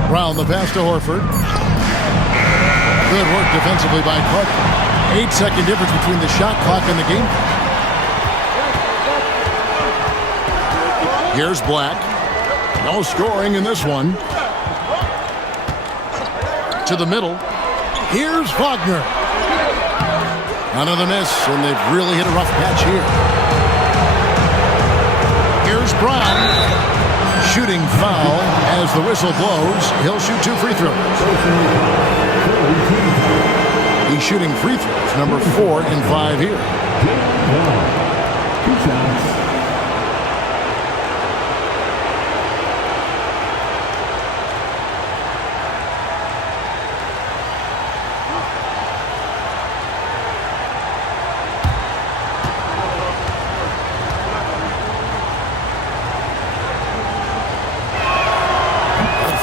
Brown the pass to Horford. Good work defensively by Clark. 8-second difference between the shot clock and the game. Here's Black. No scoring in this one. To the middle. Here's Wagner. Another miss, and they've really hit a rough patch here. Here's Brown. Shooting foul as the whistle blows. He'll shoot 2 free throws. He's shooting free throws, number 4 and 5 here. 2 shots.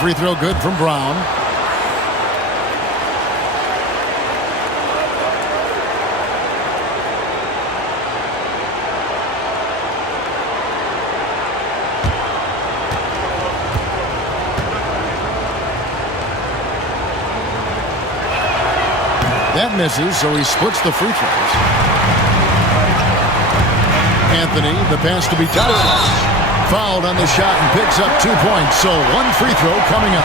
Free throw good from Brown. That misses, so he splits the free throws. Anthony, the pass to be Dalla. Fouled on the shot and picks up 2 points, so one free throw coming up.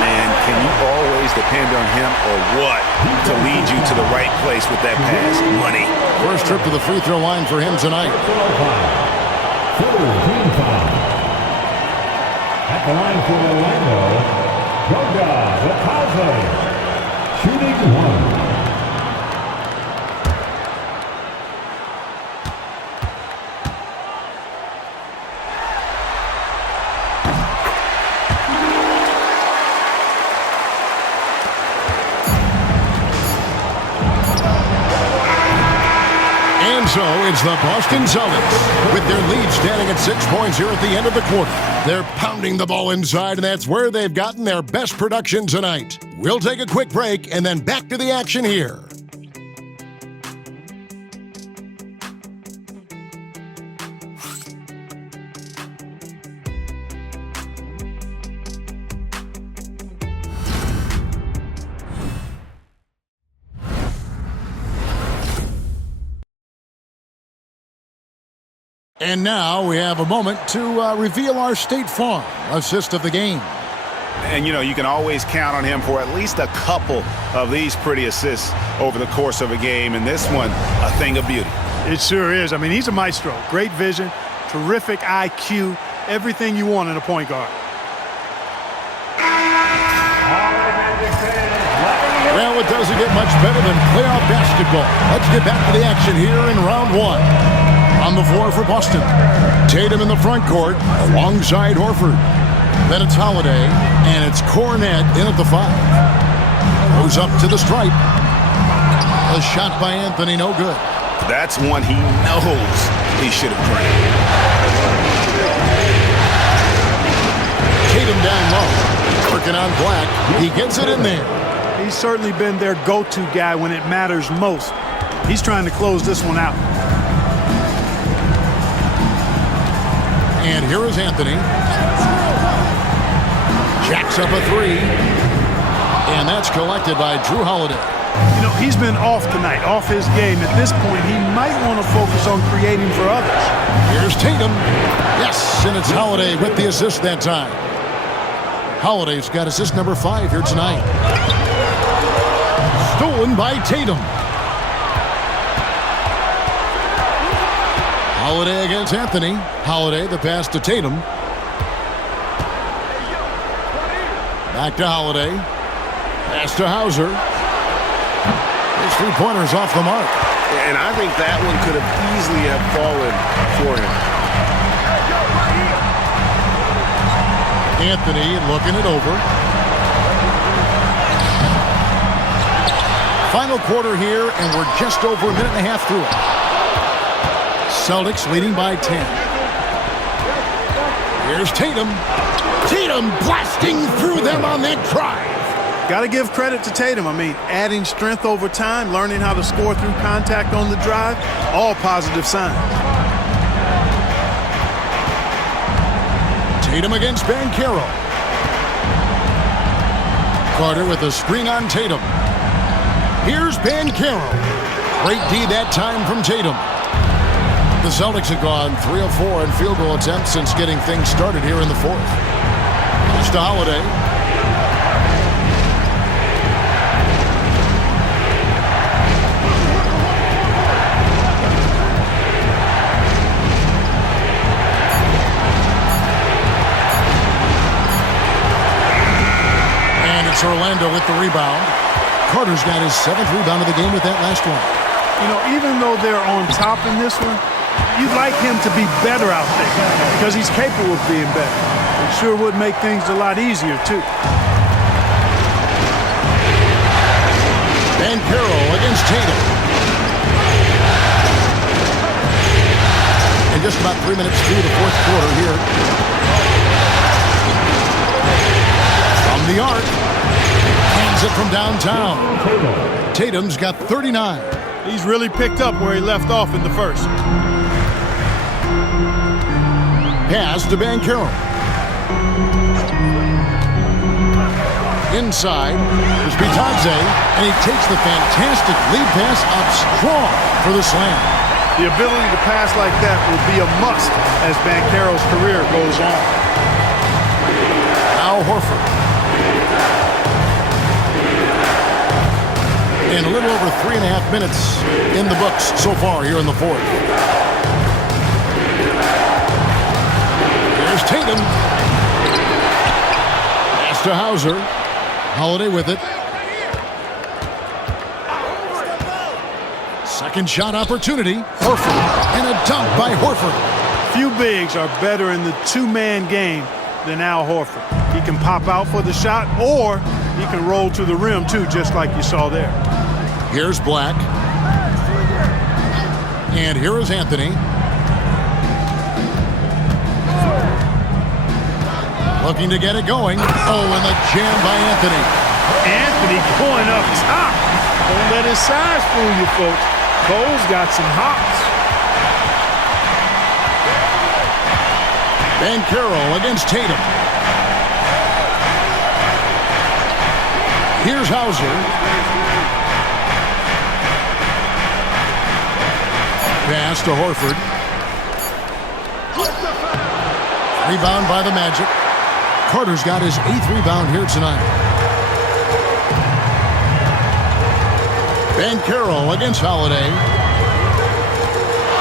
Man, can you always depend on him or what to lead you to the right place with that pass? Money. First trip to the free throw line for him tonight. At the line for Orlando, GODBLESS, shooting 1. So it's the Boston Celtics with their lead standing at 6 points here at the end of the quarter. They're pounding the ball inside, and that's where they've gotten their best production tonight. We'll take a quick break and then back to the action here. And now we have a moment to reveal our State Farm assist of the game. And, you can always count on him for at least a couple of these pretty assists over the course of a game. And this one, a thing of beauty. It sure is. I mean, he's a maestro. Great vision, terrific IQ, everything you want in a point guard. Well, it doesn't get much better than playoff basketball. Let's get back to the action here in round 1. On the floor for Boston, Tatum in the front court alongside Horford. Then it's Holiday, and it's Cornet in at the 5. Goes up to the stripe. A shot by Anthony, no good. That's one he knows he should have drained. Tatum down low, working on Black. He gets it in there. He's certainly been their go-to guy when it matters most. He's trying to close this one out. And here is Anthony. Jacks up a 3. And that's collected by Drew Holiday. He's been off tonight, off his game. At this point, he might want to focus on creating for others. Here's Tatum. Yes, and it's Holiday with the assist that time. Holiday's got assist number 5 here tonight. Stolen by Tatum. Holiday against Anthony. Holiday, the pass to Tatum. Back to Holiday. Pass to Hauser. His three-pointer's off the mark. And I think that one could have easily have fallen for him. Anthony looking it over. Final quarter here, and we're just over a minute and a half through it. Celtics leading by 10. Here's Tatum. Tatum blasting through them on that drive. Got to give credit to Tatum. I mean, adding strength over time, learning how to score through contact on the drive, all positive signs. Tatum against Banchero. Carter with a screen on Tatum. Here's Banchero. Great D that time from Tatum. The Celtics have gone 3 of 4 in field goal attempts since getting things started here in the 4th. Pass to Holiday. And it's Orlando with the rebound. Carter's got his 7th rebound of the game with that last one. Even though they're on top in this one, you'd like him to be better out there because he's capable of being better. It sure would make things a lot easier, too. Banchero against Tatum. And just about 3 minutes through the 4th quarter here. From the arc. Hands it from downtown. Tatum's got 39. He's really picked up where he left off in the first. Pass to Banchero. Inside, there's Bitadze, and he takes the fantastic lead pass up strong for the slam. The ability to pass like that will be a must as Banchero's career goes on. Now Horford. And a little over 3.5 minutes in the books so far here in the fourth. There's Tatum. Pass to Hauser. Holiday with it. Second shot opportunity. Horford. And a dunk by Horford. Few bigs are better in the two-man game than Al Horford. He can pop out for the shot, or he can roll to the rim, too, just like you saw there. Here's Black. And here is Anthony. Looking to get it going. Oh, and the jam by Anthony. Anthony going up top. Don't let his size fool you, folks. Cole's got some hops. Banchero against Tatum. Here's Hauser. Pass to Horford. Rebound by the Magic. Carter's got his 8th rebound here tonight. Banchero against Holiday.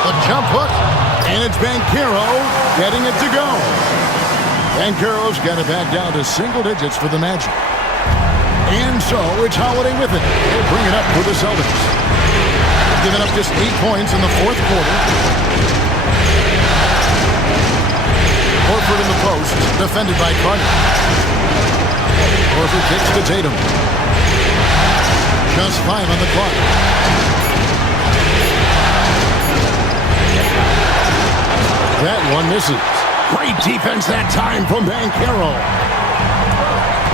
The jump hook, and it's Banchero getting it to go. Banchero's got it back down to single digits for the Magic. And so it's Holiday with it. They bring it up for the Celtics. Giving up just 8 points in the fourth quarter. Horford in the post, defended by Carter. Horford kicks to Tatum. Just 5 on the clock. That one misses. Great defense that time from Banchero.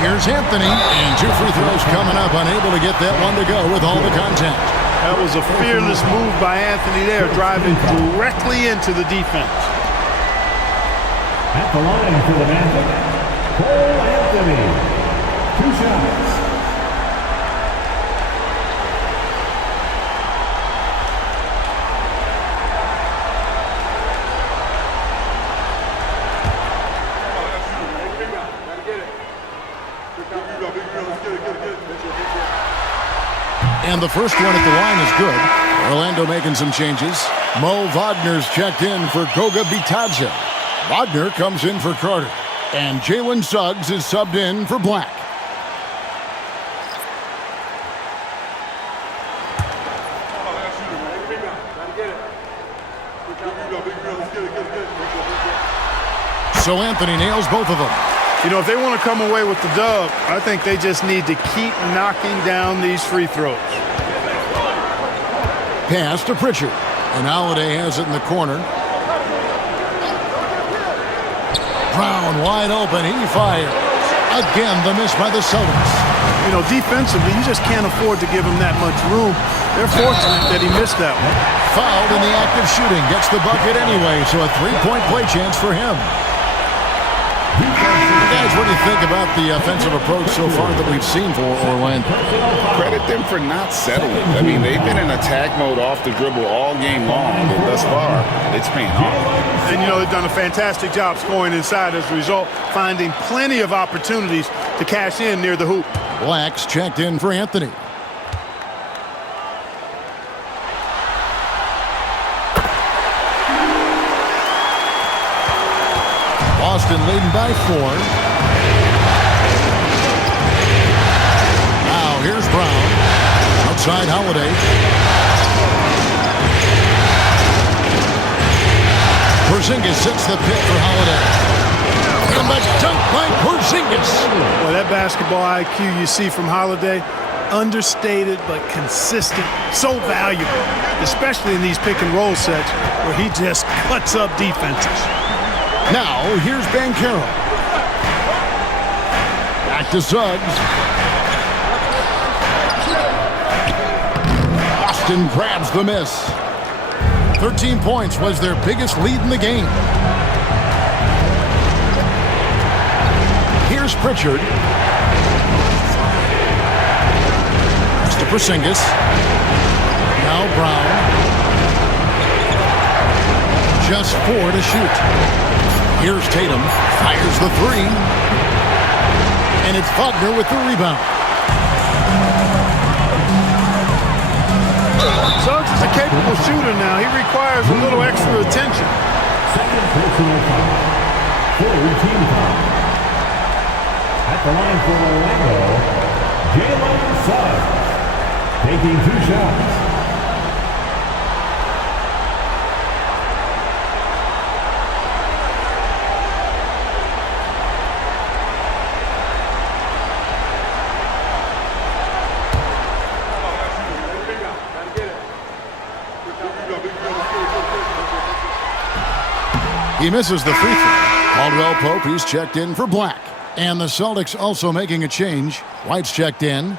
Here's Anthony, and 2 free throws coming up, unable to get that one to go with all the contact. That was a fearless move by Anthony there, driving directly into the defense. At the line for the Magic, Cole Anthony. 2 shots. And the first one at the line is good. Orlando making some changes. Mo Wagner's checked in for Goga Bitadze. Wagner comes in for Carter. And Jalen Suggs is subbed in for Black. So Anthony nails both of them. You know, if they want to come away with the dub, I think they just need to keep knocking down these free throws. Pass to Pritchard. And Holiday has it in the corner. Brown wide open. He fires. Again, the miss by the Celtics. You know, defensively, you just can't afford to give him that much room. They're fortunate that he missed that one. Fouled in the act of shooting. Gets the bucket anyway, so a 3-point play chance for him. Guys, what do you think about the offensive approach so far that we've seen for Orlando? Credit them for not settling. I mean, they've been in attack mode off the dribble all game long, and thus far, it's paying off. And, you know, they've done a fantastic job scoring inside as a result, finding plenty of opportunities to cash in near the hoop. Black's checked in for Anthony. Boston leading by 4. Now here's Brown. Outside Holiday. Porzingis sets the pick for Holiday. And the dunk by Porzingis. Well, that basketball IQ you see from Holiday, understated but consistent, so valuable, especially in these pick and roll sets where he just cuts up defenses. Now, here's Banchero. Back to Suggs. Boston grabs the miss. 13 points was their biggest lead in the game. Here's Pritchard. Porzingis. Now Brown. Just 4 to shoot. Here's Tatum. Fires the 3. And it's Wagner with the rebound. Suggs is a capable shooter now. He requires a little extra attention. Second personal foul. Third team foul. At the line for Orlando, Jalen Suggs. Taking 2 shots. He misses the free throw. Caldwell Pope, he's checked in for Black. And the Celtics also making a change. White's checked in.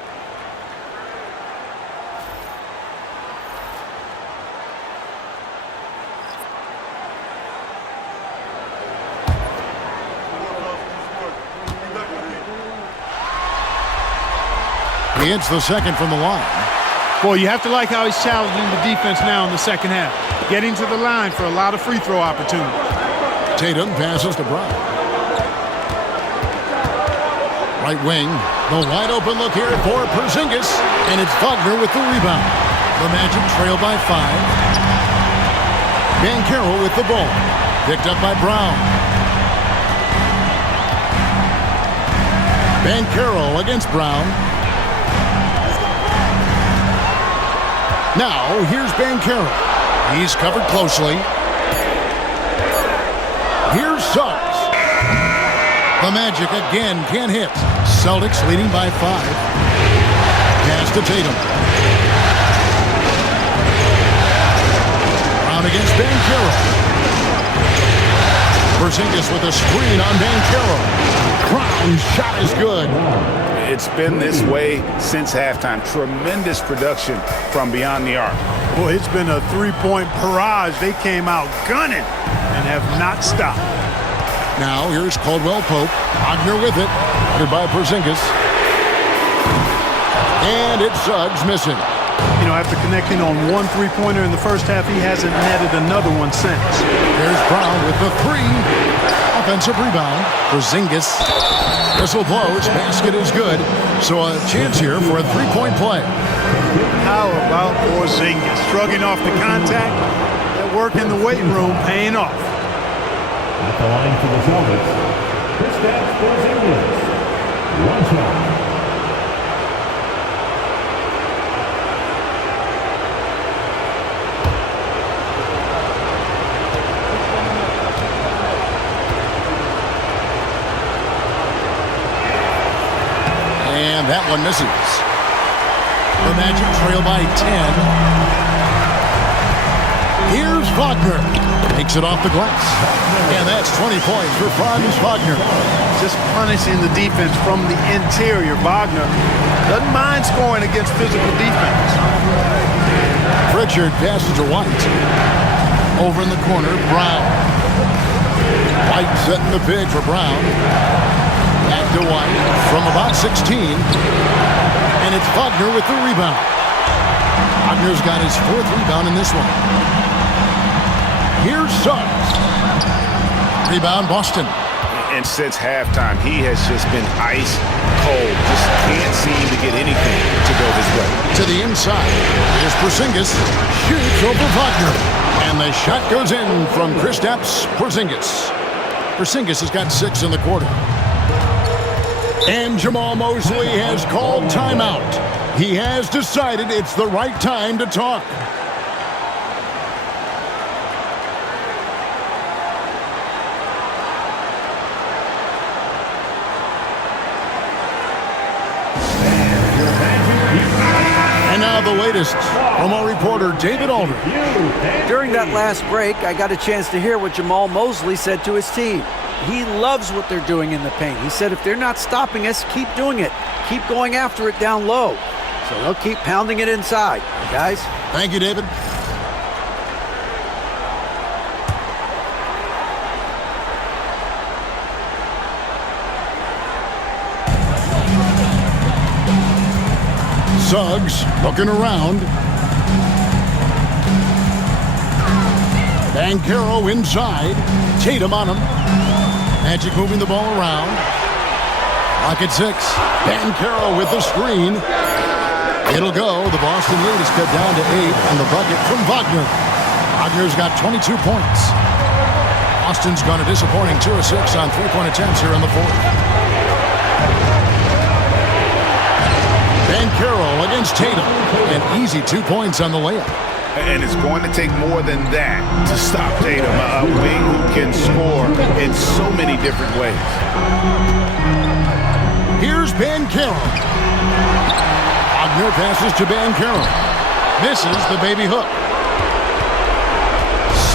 He hits the second from the line. Boy, you have to like how he's challenging the defense now in the second half. Getting to the line for a lot of free throw opportunities. Tatum passes to Brown. Right wing. The wide open look here for Porzingis. And it's Wagner with the rebound. The Magic trail by 5. Banchero with the ball. Picked up by Brown. Banchero against Brown. Now, here's Banchero. He's covered closely. Here's Suggs. The Magic again can't hit. Celtics leading by 5. Pass to Tatum. Brown against Banchero. Porzingis with a screen on Banchero. Brown's shot is good. It's been this way since halftime. Tremendous production from beyond the arc. Boy, it's been a three-point barrage. They came out gunning and have not stopped. Now here's Caldwell Pope. Wagner with it. Goodbye Porzingis. And it's Suggs missing. You know, after connecting on 1 3-pointer in the first half, he hasn't netted another one since. There's Brown with the 3. Offensive rebound. Porzingis. Whistle blows. Basket is good. So a chance here for a 3-point play. How about Porzingis? Shrugging off the contact. That work in the weight room paying off. At the line for the Celtics, Kristaps Porzingis. 1 shot. And that one misses. The Magic trail by 10. Here's Wagner. Takes it off the glass. And that's 20 points for Franz Wagner. Just punishing the defense from the interior. Wagner doesn't mind scoring against physical defense. Pritchard passes to White. Over in the corner, Brown. White setting the big for Brown. Back to White from about 16. And it's Wagner with the rebound. Wagner's got his 4th rebound in this one. Here's Suggs. Rebound, Boston. And since halftime, he has just been ice cold. Just can't seem to get anything to go his way. To the inside. Here's Porzingis. Shoots over Wagner. And the shot goes in from Kristaps Porzingis. Porzingis has got 6 in the quarter. And Jamal Mosley has called timeout. He has decided it's the right time to talk. And now the latest from our reporter, David Aldridge. During that last break, I got a chance to hear what Jamal Mosley said to his team. He loves what they're doing in the paint. He said, if they're not stopping us, keep doing it. Keep going after it down low. So they'll keep pounding it inside, guys. Thank you, David. Suggs looking around. Banchero inside. Tatum on him. Magic moving the ball around. Lock at 6. Banchero with the screen. It'll go. The Boston lead is cut down to 8 on the bucket from Wagner. Wagner's got 22 points. Boston's gone a disappointing 2 of 6 on three-point attempts here in the fourth. Banchero against Tatum. An easy 2 points on the layup. And it's going to take more than that to stop Tatum, a wing who can score in so many different ways. Here's Banchero. Wagner passes to Banchero. Misses the baby hook.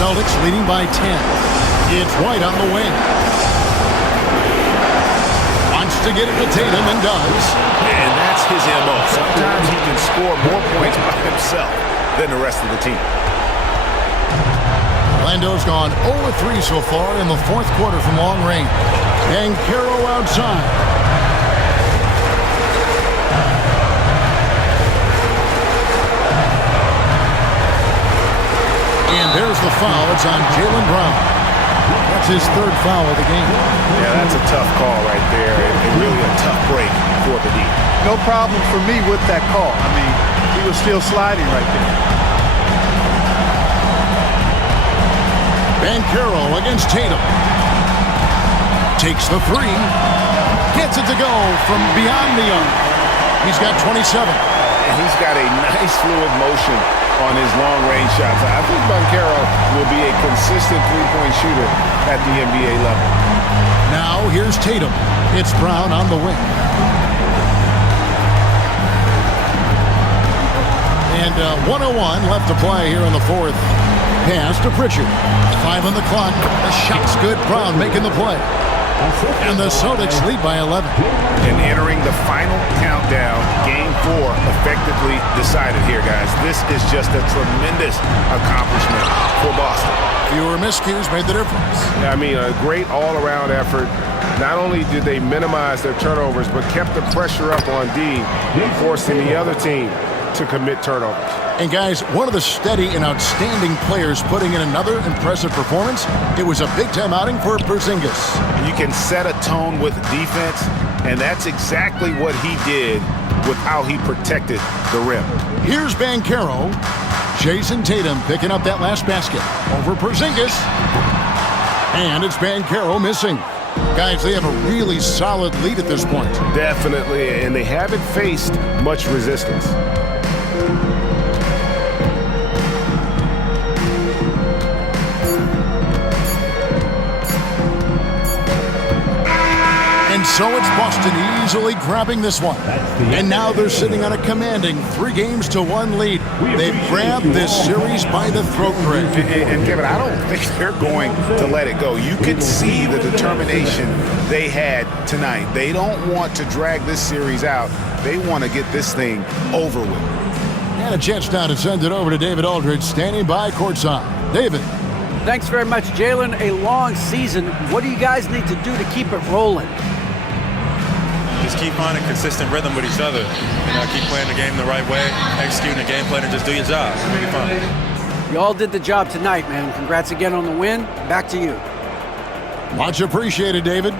Celtics leading by 10. It's White on the wing. Wants to get it to Tatum and does. And that's his MO. Sometimes he can score more points by himself than the rest of the team. Orlando's gone 0-3 so far in the fourth quarter from long range. Banchero outside. And there's the foul. It's on Jaylen Brown. That's his third foul of the game. Yeah, that's a tough call right there, and really a tough break for the D. No problem for me with that call. I mean, he was still sliding right there. Banchero against Tatum. Takes the three. Gets it to go from beyond the arc. He's got 27. And he's got a nice fluid motion on his long-range shots. I think Banchero will be a consistent three-point shooter at the NBA level. Now here's Tatum. It's Brown on the wing. And 1:01 left to play here in the fourth. Pass to Pritchard. 5 on the clock. The shot's good. Brown making the play. And the Celtics lead by 11. And entering the final countdown, Game 4 effectively decided here, guys. This is just a tremendous accomplishment for Boston. Fewer miscues made the difference. I mean, a great all-around effort. Not only did they minimize their turnovers, but kept the pressure up on D, forcing the other team to commit turnovers. And guys, one of the steady and outstanding players putting in another impressive performance. It was a big-time outing for Porzingis. You can set a tone with defense, and that's exactly what he did with how he protected the rim. Here's Banchero. Jason Tatum picking up that last basket over Porzingis. And it's Banchero missing. Guys, they have a really solid lead at this point. Definitely, and they haven't faced much resistance. And so it's Boston easily grabbing this one. And now they're sitting on a commanding 3-1 lead. They've grabbed this series by the throat, Greg. And Kevin, I don't think they're going to let it go. You could see the determination they had tonight. They don't want to drag this series out. They want to get this thing over with. And a chance now to send it over to David Aldridge, standing by courtside. David. Thanks very much, Jalen. A long season. What do you guys need to do to keep it rolling? Just keep finding consistent rhythm with each other. Keep playing the game the right way, executing the game plan, and just do your job. It'll be fun. You all did the job tonight, man. Congrats again on the win. Back to you. Much appreciated, David.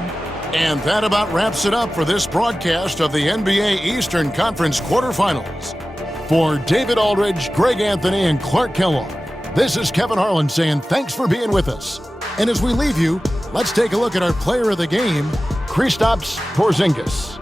And that about wraps it up for this broadcast of the NBA Eastern Conference quarterfinals. For David Aldridge, Greg Anthony, and Clark Kellogg, this is Kevin Harlan saying thanks for being with us. And as we leave you, let's take a look at our player of the game, Kristaps Porzingis.